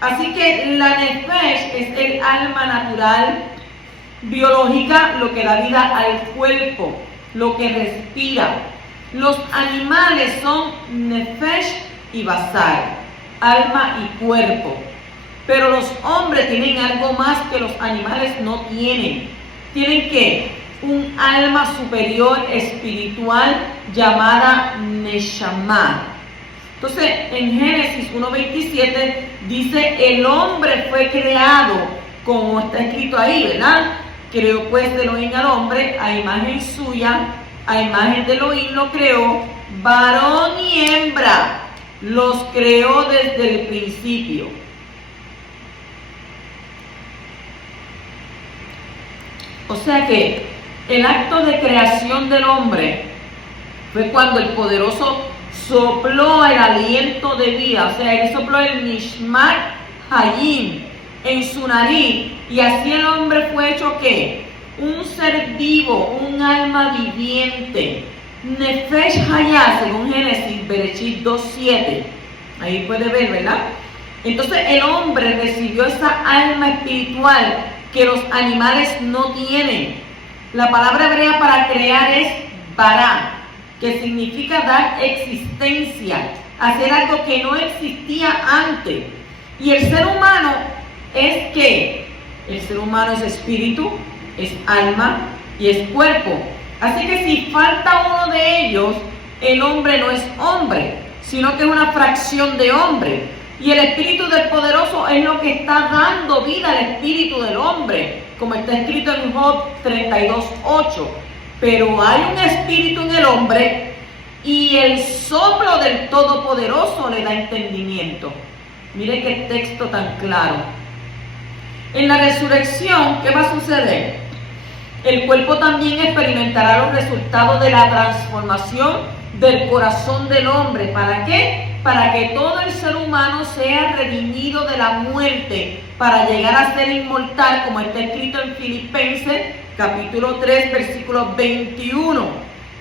Así que la nefesh es el alma natural, biológica, lo que da vida al cuerpo, lo que respira. Los animales son nefesh y basar, alma y cuerpo. Pero los hombres tienen algo más que los animales no tienen. ¿Tienen qué? Un alma superior espiritual llamada Neshama. Entonces, en Génesis 1:27 Dice, el hombre fue creado, como está escrito ahí, ¿verdad? Creó pues de Elohim al hombre, a imagen suya, a imagen de Elohim lo creó, varón y hembra los creó desde el principio. O sea que el acto de creación del hombre fue cuando el poderoso sopló el aliento de vida, o sea, él sopló el Nishmat Hayim en su nariz, y así el hombre fue hecho ¿qué? Un ser vivo, un alma viviente. Nefesh Hayah, según Génesis, Bereshit 2:7. Ahí puede ver, ¿verdad? Entonces el hombre recibió esa alma espiritual que los animales no tienen. La palabra hebrea para crear es bara, que significa dar existencia, hacer algo que no existía antes. Y el ser humano es ¿qué? El ser humano es espíritu, es alma y es cuerpo. Así que si falta uno de ellos, el hombre no es hombre, sino que es una fracción de hombre. Y el espíritu del poderoso es lo que está dando vida al espíritu del hombre, como está escrito en Job 32:8. Pero hay un espíritu en el hombre y el soplo del Todopoderoso le da entendimiento. Mire qué texto tan claro. En la resurrección, ¿qué va a suceder? El cuerpo también experimentará los resultados de la transformación del corazón del hombre. ¿Para qué? Para que todo el ser humano sea redimido de la muerte, para llegar a ser inmortal, como está escrito en Filipenses, capítulo 3, versículo 21,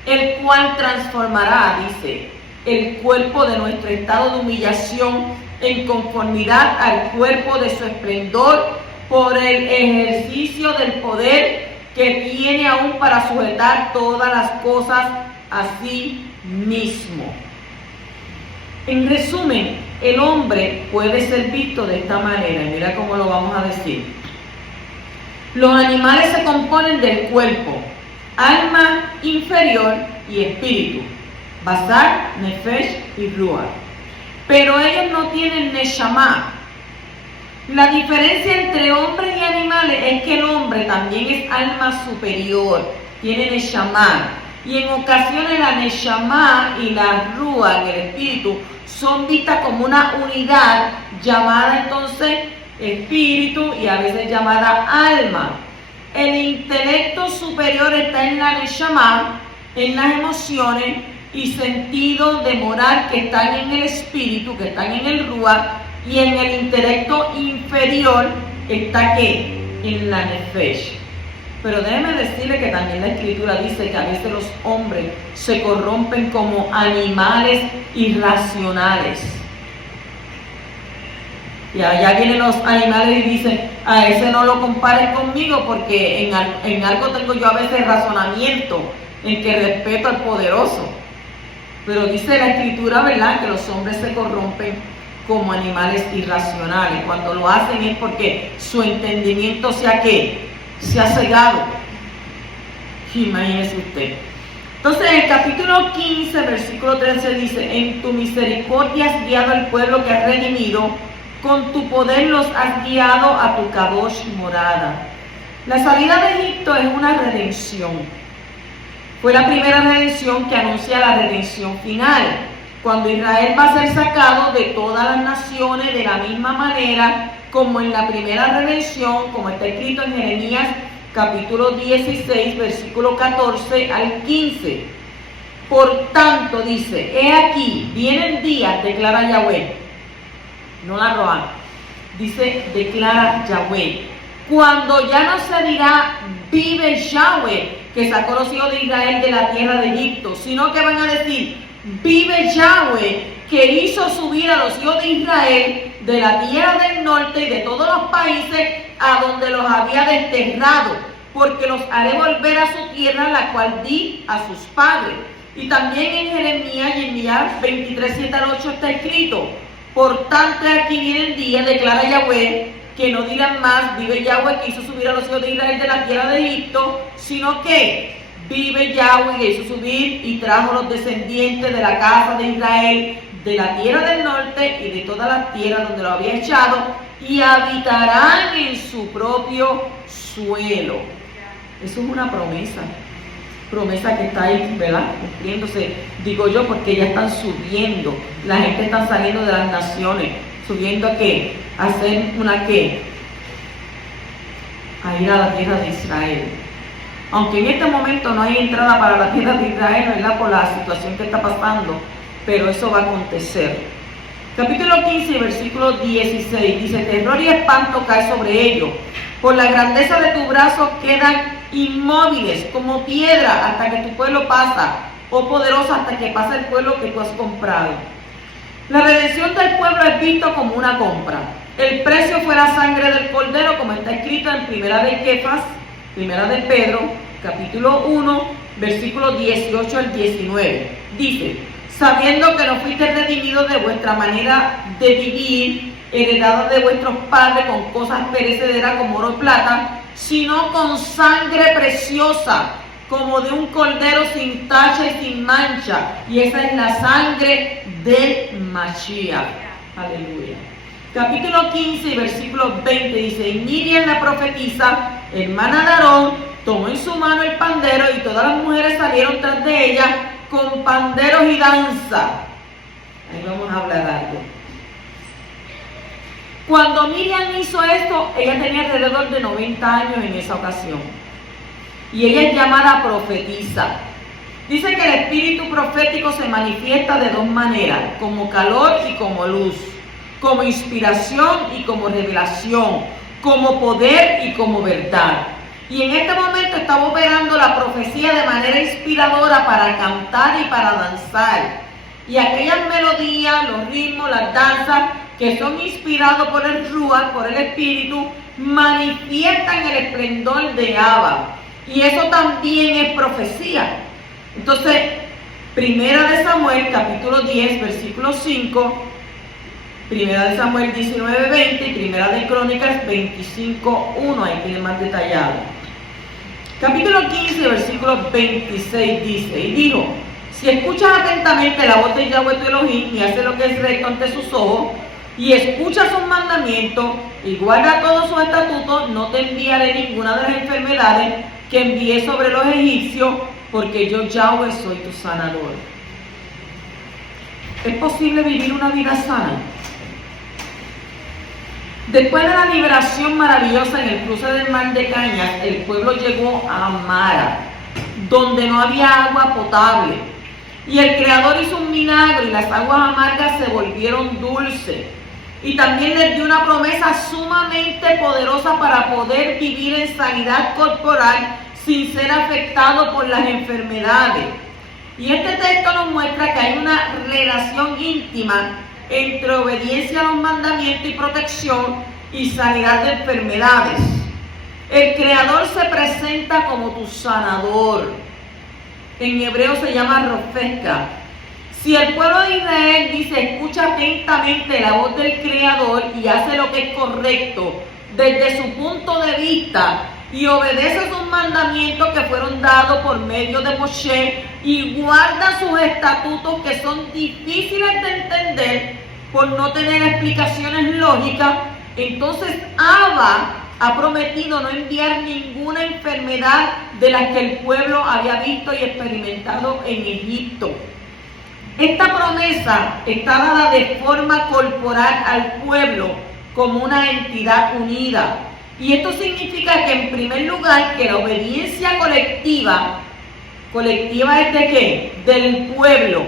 el cual transformará, dice, el cuerpo de nuestro estado de humillación en conformidad al cuerpo de su esplendor, por el ejercicio del poder que tiene aún para sujetar todas las cosas a sí mismo. En resumen, el hombre puede ser visto de esta manera, y mira cómo lo vamos a decir. Los animales se componen del cuerpo, alma inferior y espíritu, basar, nefesh y ruach. Pero ellos no tienen neshama. La diferencia entre hombres y animales es que el hombre también es alma superior, tiene neshama. Y en ocasiones la neshama y la ruach, el espíritu, son vistas como una unidad llamada entonces espíritu y a veces llamada alma. El intelecto superior está en la neshama, en las emociones y sentidos de moral que están en el espíritu, que están en el ruach, y en el intelecto inferior está ¿qué? En la nefesh. Pero déjeme decirle que también la escritura dice que a veces los hombres se corrompen como animales irracionales. Y allá vienen los animales y dicen, a ese no lo compares conmigo porque en algo tengo yo a veces razonamiento, en que respeto al poderoso. Pero dice la escritura, ¿verdad?, que los hombres se corrompen como animales irracionales. Cuando lo hacen es porque su entendimiento se ha cegado. Imagínese usted. Entonces, en el capítulo 15, versículo 13 dice, en tu misericordia has guiado al pueblo que has redimido, con tu poder los has guiado a tu Kadosh morada. La salida de Egipto es una redención. Fue la primera redención que anuncia la redención final, cuando Israel va a ser sacado de todas las naciones de la misma manera como en la primera redención, como está escrito en Jeremías capítulo 16, versículo 14 al 15. Por tanto, dice, he aquí, vienen días, declara Yahweh, no la roban, dice, declara Yahweh, cuando ya no se dirá, vive Yahweh, que sacó los hijos de Israel de la tierra de Egipto, sino que van a decir, vive Yahweh, que hizo subir a los hijos de Israel de la tierra del norte y de todos los países a donde los había desterrado, porque los haré volver a su tierra, la cual di a sus padres. Y también en Jeremías 23, 7 al 8 está escrito, por tanto aquí viene el día, declara Yahweh, que no dirán más, vive Yahweh, que hizo subir a los hijos de Israel de la tierra de Egipto, sino que vive Yahweh, que hizo subir y trajo los descendientes de la casa de Israel de la tierra del norte y de todas las tierras donde lo había echado, y habitarán en su propio suelo. Eso es una promesa que está ahí, ¿verdad? Cumpliéndose, digo yo, porque ya están subiendo, la gente está saliendo de las naciones, subiendo a qué, a hacer una qué, a ir a la tierra de Israel. Aunque en este momento no hay entrada para la tierra de Israel, ¿verdad? Por la situación que está pasando, pero eso va a acontecer. Capítulo 15, versículo 16, dice: terror y espanto cae sobre ellos, por la grandeza de tu brazo quedan inmóviles como piedra hasta que tu pueblo pasa, oh poderosa, hasta que pase el pueblo que tú has comprado. La redención del pueblo es visto como una compra. El precio fue la sangre del cordero, como está escrito en Primera de Pedro, capítulo 1, versículos 18 al 19. Dice: sabiendo que no fuiste redimidos de vuestra manera de vivir, heredada de vuestros padres con cosas perecederas como oro y plata, sino con sangre preciosa, como de un cordero sin tacha y sin mancha, y esa es la sangre del Mashiach. Aleluya. Capítulo 15, versículo 20 dice: y Miriam la profetisa, hermana de Aarón, tomó en su mano el pandero, y todas las mujeres salieron tras de ella con panderos y danza. Ahí vamos a hablar algo. Cuando Miriam hizo esto, ella tenía alrededor de 90 años en esa ocasión. Y ella es llamada profetisa. Dice que el espíritu profético se manifiesta de dos maneras: como calor y como luz, como inspiración y como revelación, como poder y como verdad. Y en este momento estaba operando la profecía de manera inspiradora para cantar y para danzar. Y aquellas melodías, los ritmos, las danzas que son inspirados por el Ruach, por el Espíritu, manifiestan el esplendor de Abba. Y eso también es profecía. Entonces, Primera de Samuel, capítulo 10, versículo 5, Primera de Samuel 19, 20 y Primera de Crónicas 25, 1, ahí tiene más detallado. Capítulo 15, versículo 26 dice: y dijo: si escuchas atentamente la voz de Yahweh tu Elohim y haces lo que es recto ante sus ojos, y escuchas sus mandamientos y guarda todos sus estatutos, no te enviaré ninguna de las enfermedades que envié sobre los egipcios, porque yo Yahweh soy tu sanador. ¿Es posible vivir una vida sana? Después de la liberación maravillosa en el cruce del mar de Cañas, el pueblo llegó a Mara, donde no había agua potable. Y el Creador hizo un milagro y las aguas amargas se volvieron dulces. Y también les dio una promesa sumamente poderosa para poder vivir en sanidad corporal sin ser afectado por las enfermedades. Y este texto nos muestra que hay una relación íntima entre obediencia a los mandamientos y protección y sanidad de enfermedades. El Creador se presenta como tu sanador. En hebreo se llama Rofeca. Si el pueblo de Israel dice: escucha atentamente la voz del Creador y hace lo que es correcto desde su punto de vista y obedece sus mandamientos que fueron dados por medio de Moshe y guarda sus estatutos que son difíciles de entender por no tener explicaciones lógicas, entonces Abba ha prometido no enviar ninguna enfermedad de las que el pueblo había visto y experimentado en Egipto. Esta promesa está dada de forma corporal al pueblo como una entidad unida. Y esto significa que, en primer lugar, que la obediencia colectiva es de ¿qué? Del pueblo,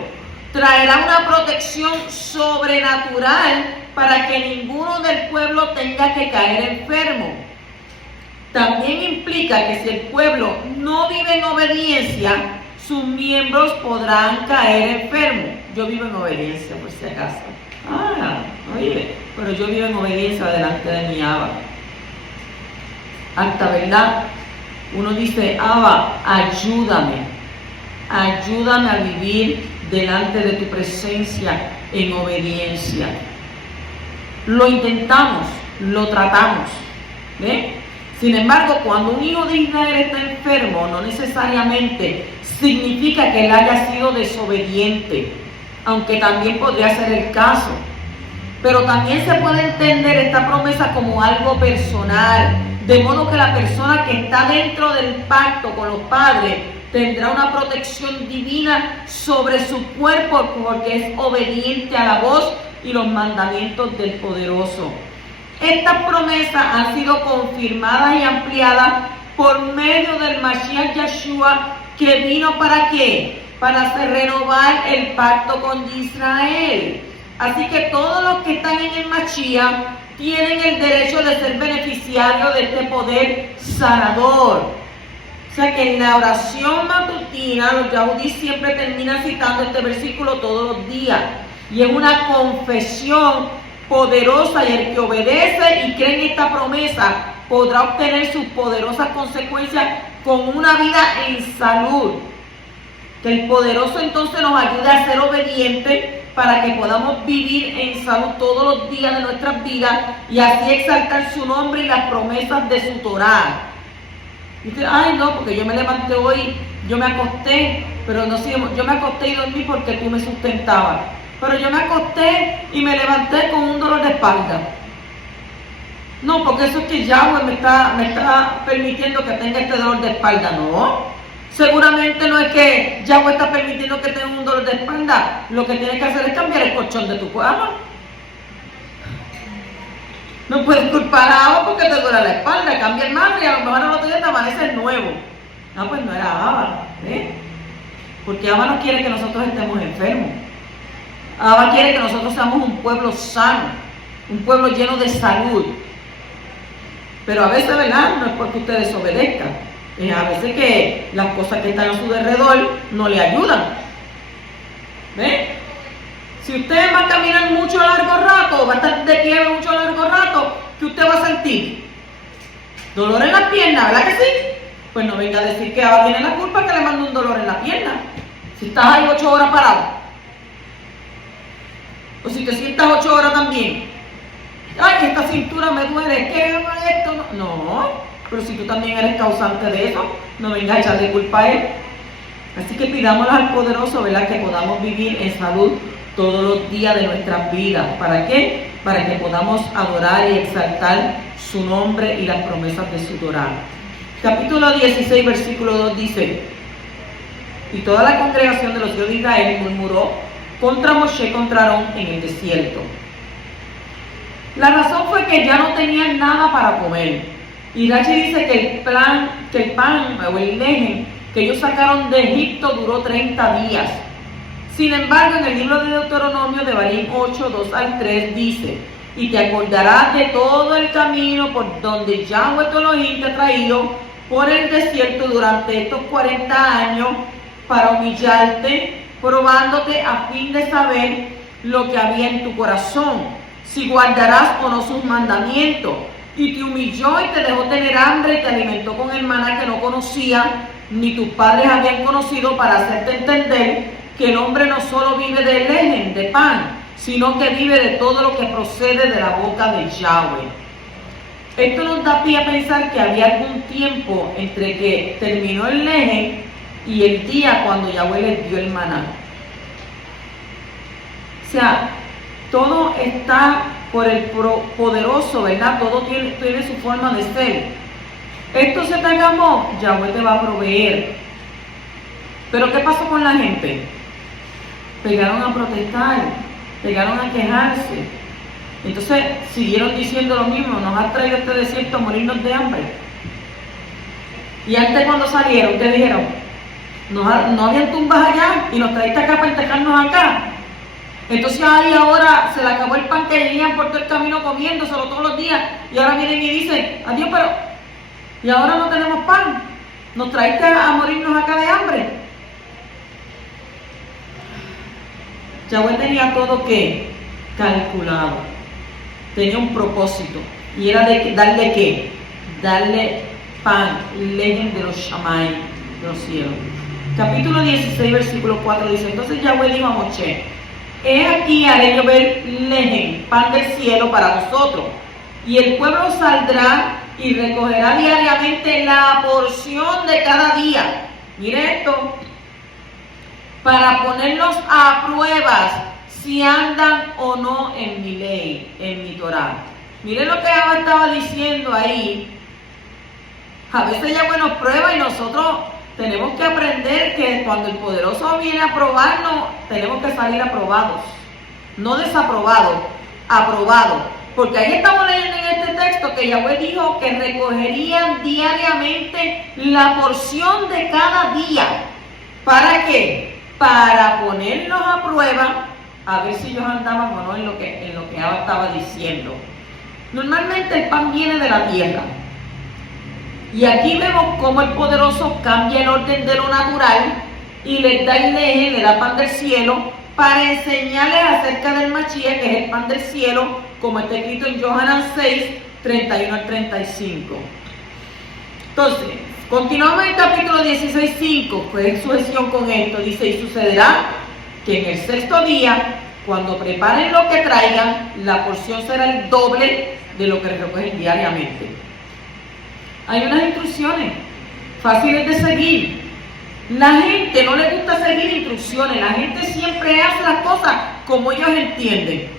traerá una protección sobrenatural para que ninguno del pueblo tenga que caer enfermo. También implica que si el pueblo no vive en obediencia, sus miembros podrán caer enfermos. Yo vivo en obediencia, por si acaso. Oye, pero yo vivo en obediencia delante de mi Abba. Hasta, ¿verdad? Uno dice: Abba, ayúdame a vivir delante de tu presencia en obediencia. Lo intentamos, lo tratamos, ¿ve? Sin embargo, cuando un hijo de Israel está enfermo, no necesariamente significa que él haya sido desobediente. aunque también podría ser el caso. Pero también se puede entender esta promesa como algo personal, de modo que la persona que está dentro del pacto con los padres tendrá una protección divina sobre su cuerpo porque es obediente a la voz y los mandamientos del Poderoso. Estas promesas han sido confirmadas y ampliadas por medio del Mashiach Yeshua, que vino ¿para qué? Para renovar el pacto con Israel. Así que todos los que están en el Mashiach tienen el derecho de ser beneficiarios de este poder sanador. O sea que en la oración matutina los yahudí siempre terminan citando este versículo todos los días. Y es una confesión poderosa, y el que obedece y cree en esta promesa podrá obtener sus poderosas consecuencias con una vida en salud. Que el poderoso entonces nos ayude a ser obedientes para que podamos vivir en salud todos los días de nuestras vidas y así exaltar su nombre y las promesas de su Torá. Dice, ay no, porque yo me levanté hoy, yo me acosté, pero no sé, yo me acosté y dormí porque tú me sustentabas. Pero yo me acosté y me levanté con un dolor de espalda. No, porque eso es que Yahweh me está permitiendo que tenga este dolor de espalda. No, seguramente no es que Yahweh está permitiendo que tenga un dolor de espalda. Lo que tienes que hacer es cambiar el colchón de tu cama. No puedes culpar a Abba porque te duele la espalda, cambia el matre y a lo mejor al otro día te amanece nuevo. No, pues no era Abba, ¿eh? Porque Abba no quiere que nosotros estemos enfermos. Abba quiere que nosotros seamos un pueblo sano, un pueblo lleno de salud. Pero a veces, ¿verdad? No es porque usted desobedezca. A veces que las cosas que están a su alrededor no le ayudan. ¿Ven? Si usted va a caminar mucho largo rato, va a estar de pie mucho largo rato, ¿qué usted va a sentir? Dolor en las piernas, ¿verdad que sí? Pues no venga a decir que ahora tiene la culpa que le manda un dolor en la pierna. Si estás ahí 8 horas parado. O si te sientas 8 horas también. Ay, esta cintura me duele, ¿qué hago esto? No, pero si tú también eres causante de eso, no vengas a echarle culpa a él. Así que pidámosle al Poderoso, ¿verdad?, que podamos vivir en salud todos los días de nuestras vidas. ¿Para qué? Para que podamos adorar y exaltar su nombre y las promesas de su Torá. Capítulo 16, versículo 2 dice: y toda la congregación de los hijos de Israel murmuró contra Moshe, contra Aarón en el desierto. La razón fue que ya no tenían nada para comer. Y Rashi dice que el pan o el lejen que ellos sacaron de Egipto duró 30 días. Sin embargo, en el libro de Deuteronomio de Barín 8, 2 al 3 dice: y te acordarás de todo el camino por donde Yahweh tu Elohim te ha traído por el desierto durante estos 40 años para humillarte, probándote a fin de saber lo que había en tu corazón, si guardarás o no sus mandamientos. Y te humilló y te dejó tener hambre y te alimentó con el maná que no conocía ni tus padres habían conocido, para hacerte entender que el hombre no solo vive de lejen, de pan, sino que vive de todo lo que procede de la boca de Yahweh. Esto nos da pie a pensar que había algún tiempo entre que terminó el lejen y el día cuando Yahweh les dio el maná. O sea, todo está por el Poderoso, ¿verdad? Todo tiene su forma de ser. Esto se te acabó, Yahweh te va a proveer. Pero ¿qué pasó con la gente? Pegaron a protestar, pegaron a quejarse. Entonces siguieron diciendo lo mismo: nos has traído este desierto a morirnos de hambre. Y antes, cuando salieron, ¿qué dijeron? No habían tumbas allá y nos traíste acá para enterrarnos acá. Entonces ahí ahora se le acabó el pan que venían por todo el camino comiéndoselo todos los días, y ahora vienen y dicen: adiós, pero y ahora no tenemos pan, nos traíste a morirnos acá de hambre. Yahweh tenía todo que calculado, tenía un propósito, y era de darle ¿qué? Darle pan, lejen de los Shammai, de los cielos. Capítulo 16, versículo 4 dice: entonces Yahweh dijo a Moshe: he aquí haré llover lejen, pan del cielo para vosotros, y el pueblo saldrá y recogerá diariamente la porción de cada día. Mire esto: para ponerlos a pruebas si andan o no en mi ley, en mi Torah. Miren lo que Abba estaba diciendo ahí. A veces Yahweh nos prueba y nosotros tenemos que aprender que cuando el poderoso viene a probarnos, tenemos que salir aprobados. No desaprobados, aprobados. Porque ahí estamos leyendo en este texto que Yahweh dijo que recogerían diariamente la porción de cada día. ¿Para qué? Para ponernos a prueba, a ver si ellos andaban o no en lo que Abba estaba diciendo. Normalmente el pan viene de la tierra. Y aquí vemos cómo el poderoso cambia el orden de lo natural y les da el leje, le da pan del cielo, para enseñarles acerca del Mashiach, que es el pan del cielo, como está escrito en Yohanan 6, 31 al 35. Entonces, continuamos en el capítulo 16, 5, pues sucesión con esto. Dice, y sucederá que en el sexto día, cuando preparen lo que traigan, la porción será el doble de lo que recogen diariamente. Hay unas instrucciones fáciles de seguir. La gente no le gusta seguir instrucciones. La gente siempre hace las cosas como ellos entienden.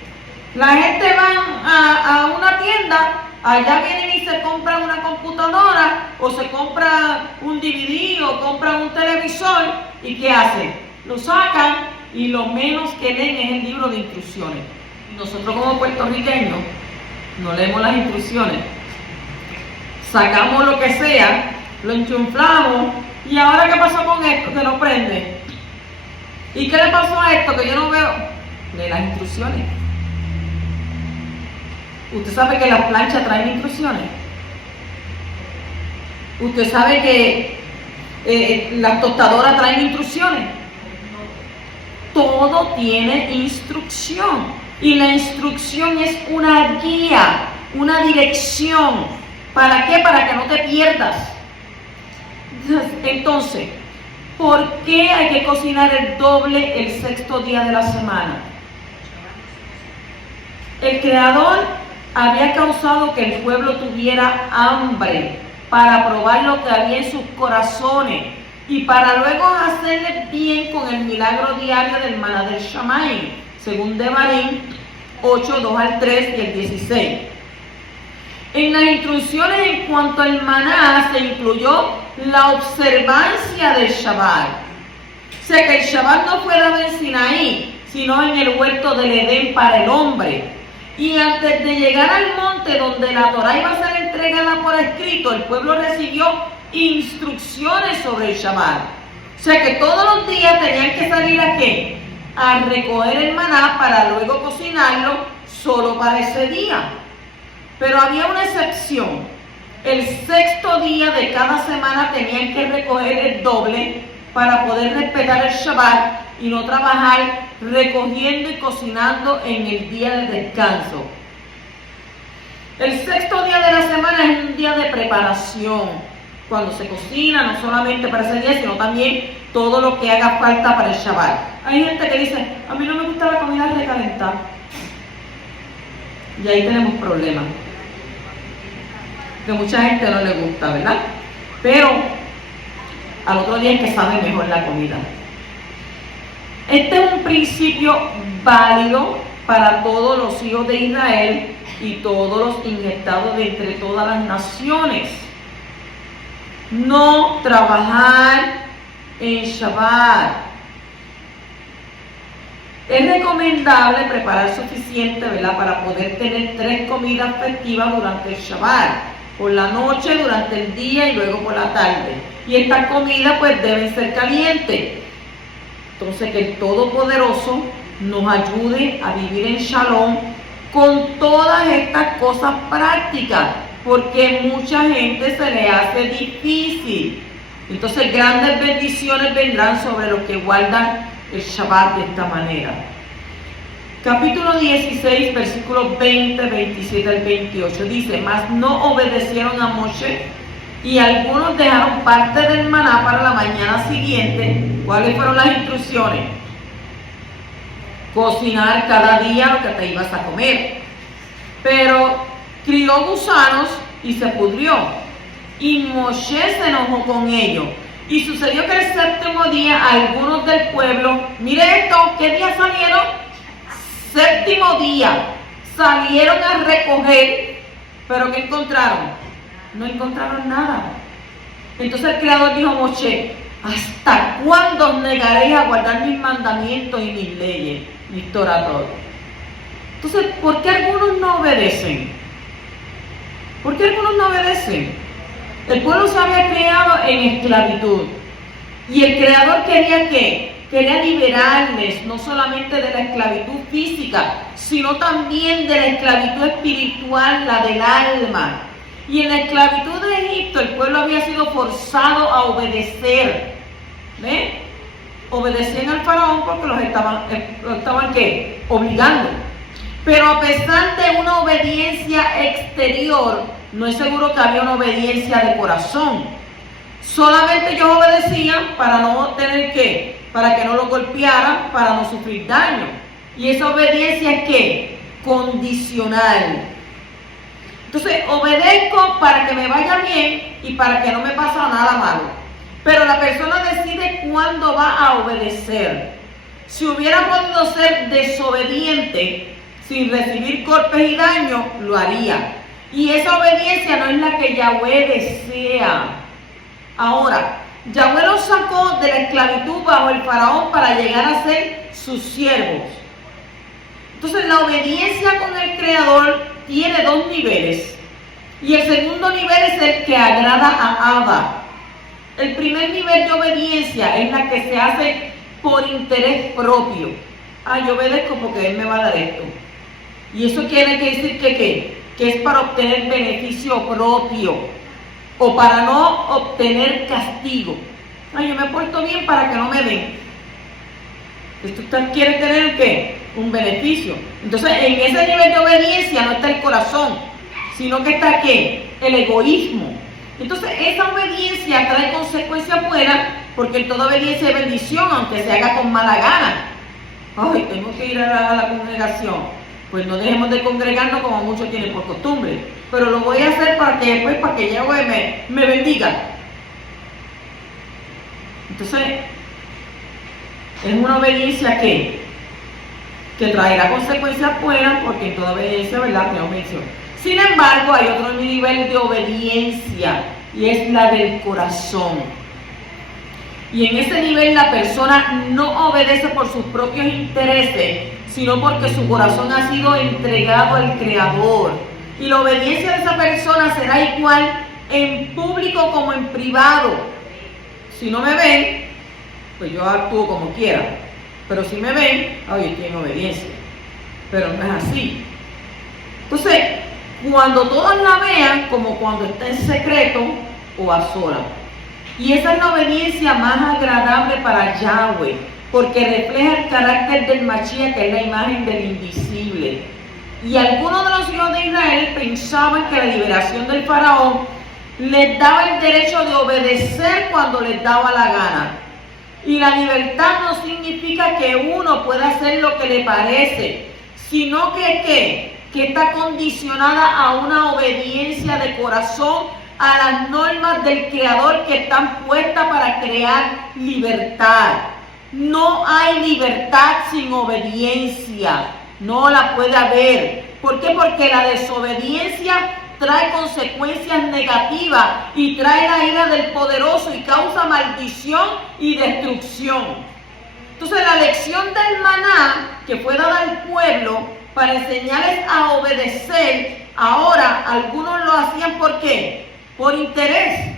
La gente va a una tienda, allá vienen y se compran una computadora o se compra un DVD o compran un televisor. ¿Y qué hacen? Lo sacan y lo menos que leen es el libro de instrucciones. Nosotros como puertorriqueños no leemos las instrucciones. Sacamos lo que sea, lo enchuflamos, y ahora ¿qué pasó con esto? Que no prende. ¿Y qué le pasó a esto? Que yo no veo. Lee las instrucciones. Usted sabe que las planchas traen instrucciones. Usted sabe que las tostadoras traen instrucciones. Todo tiene instrucción. Y la instrucción es una guía, una dirección. ¿Para qué? Para que no te pierdas. Entonces, ¿por qué hay que cocinar el doble el sexto día de la semana? El Creador había causado que el pueblo tuviera hambre para probar lo que había en sus corazones y para luego hacerles bien con el milagro diario del maná del Shamay, según Devarim 8, 2 al 3 y el 16. En las instrucciones en cuanto al maná se incluyó la observancia del Shabbat. O sea que el Shabbat no fue dado en Sinaí, sino en el huerto del Edén para el hombre. Y antes de llegar al monte donde la Torá iba a ser entregada por escrito, el pueblo recibió instrucciones sobre el Shabbat. O sea que todos los días tenían que salir ¿a qué? A recoger el maná para luego cocinarlo solo para ese día. Pero había una excepción. El sexto día de cada semana tenían que recoger el doble para poder respetar el Shabbat y no trabajar recogiendo y cocinando en el día de descanso. El sexto día de la semana es un día de preparación, cuando se cocina no solamente para ese día, sino también todo lo que haga falta para el Shabbat. Hay gente que dice, a mí no me gusta la comida recalentada. Y ahí tenemos problemas. Que mucha gente no le gusta, ¿verdad? Pero al otro día es que sabe mejor la comida. Este es un principio válido para todos los hijos de Israel y todos los inyectados de entre todas las naciones. No trabajar en Shabbat. Es recomendable preparar suficiente, ¿verdad?, para poder tener 3 comidas festivas durante el Shabbat. Por la noche, durante el día y luego por la tarde. Y estas comidas pues deben ser calientes. Entonces que el Todopoderoso nos ayude a vivir en Shalom con todas estas cosas prácticas, porque mucha gente se le hace difícil. Entonces grandes bendiciones vendrán sobre los que guardan el Shabbat de esta manera. Capítulo 16, versículos 20, 27 al 28 dice, mas no obedecieron a Moshe y algunos dejaron parte del maná para la mañana siguiente. ¿Cuáles fueron las instrucciones? Cocinar cada día lo que te ibas a comer. Pero crió gusanos y se pudrió. Y Moshe se enojó con ellos Y sucedió que el séptimo día algunos del pueblo, mire esto, ¿qué día salieron? Séptimo día, salieron a recoger, pero ¿qué encontraron? No encontraron nada. Entonces el Creador dijo a Moshe, ¿hasta cuándo os negaréis a guardar mis mandamientos y mis leyes, mis Toratot? Entonces, ¿por qué algunos no obedecen? ¿Por qué algunos no obedecen? El pueblo se había creado en esclavitud. Y el Creador quería ¿qué? Quería liberarles no solamente de la esclavitud física, sino también de la esclavitud espiritual, la del alma. Y en la esclavitud de Egipto el pueblo había sido forzado a obedecer. ¿Ven? Obedecían al faraón porque los estaban ¿qué? Obligando. Pero a pesar de una obediencia exterior, no es seguro que había una obediencia de corazón. Solamente ellos obedecían para no tener ¿qué? Para que no lo golpearan, para no sufrir daño. Y esa obediencia es ¿qué? Condicional. Entonces, obedezco para que me vaya bien y para que no me pase nada malo. Pero la persona decide cuándo va a obedecer. Si hubiera podido ser desobediente, sin recibir golpes y daño, lo haría. Y esa obediencia no es la que Yahweh desea. Ahora, Yahweh los sacó de la esclavitud bajo el faraón para llegar a ser sus siervos. Entonces, la obediencia con el Creador tiene dos niveles. Y el segundo nivel es el que agrada a Abba. El primer nivel de obediencia es la que se hace por interés propio. Yo obedezco porque Él me va a dar esto. Y eso quiere decir que ¿qué? Que es para obtener beneficio propio o para no obtener castigo. Yo me porto bien para que no me den. Usted quiere tener ¿qué? Un beneficio. Entonces, en ese nivel de obediencia no está el corazón, sino que está ¿qué? El egoísmo. Entonces, esa obediencia trae consecuencias buenas, porque en toda obediencia hay bendición, aunque se haga con mala gana. Tengo que ir a la congregación. Pues no dejemos de congregarnos como muchos tienen por costumbre. Pero lo voy a hacer para que después, para que Yahweh me bendiga. Entonces, es una obediencia que traerá consecuencias buenas, porque en toda obediencia, ¿verdad? Tengo mención. Sin embargo, hay otro nivel de obediencia, y es la del corazón. Y en ese nivel la persona no obedece por sus propios intereses, sino porque su corazón ha sido entregado al Creador. Y la obediencia de esa persona será igual en público como en privado. Si no me ven, pues yo actúo como quiera. Pero si me ven, yo estoy en obediencia. Pero no es así. Entonces, cuando todos la vean, como cuando está en secreto o a solas. Y esa es la obediencia más agradable para Yahweh, porque refleja el carácter del Mashiach, que es la imagen del invisible. Y algunos de los hijos de Israel pensaban que la liberación del faraón les daba el derecho de obedecer cuando les daba la gana. Y la libertad no significa que uno pueda hacer lo que le parece, sino que está condicionada a una obediencia de corazón a las normas del Creador que están puestas para crear libertad. No hay libertad sin obediencia, no la puede haber. ¿Por qué? Porque la desobediencia trae consecuencias negativas y trae la ira del poderoso y causa maldición y destrucción. Entonces la lección del maná que fue dada al pueblo para enseñarles a obedecer, ahora algunos lo hacían ¿por qué? Por interés.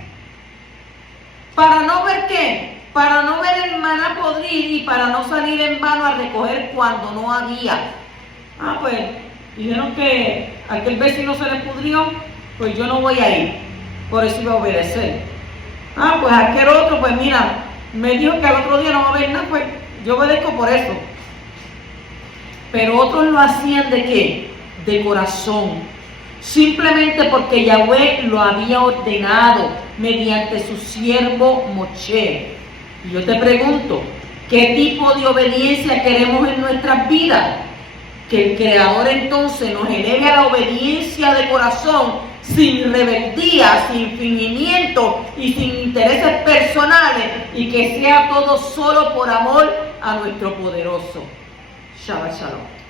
Para no ver ¿qué? Para no ver el maná podrir y para no salir en vano a recoger cuando no había. Pues dijeron que aquel vecino se le pudrió, pues yo no voy a ir, por eso iba a obedecer. Pues aquel otro, pues mira, me dijo que al otro día no va a haber nada, pues yo obedezco por eso. Pero otros lo hacían ¿de qué? De corazón, simplemente porque Yahweh lo había ordenado mediante su siervo Moshe. Y yo te pregunto, ¿qué tipo de obediencia queremos en nuestras vidas? Que el Creador entonces nos eleve a la obediencia de corazón sin rebeldía, sin fingimiento y sin intereses personales, y que sea todo solo por amor a nuestro poderoso. Shabbat Shalom.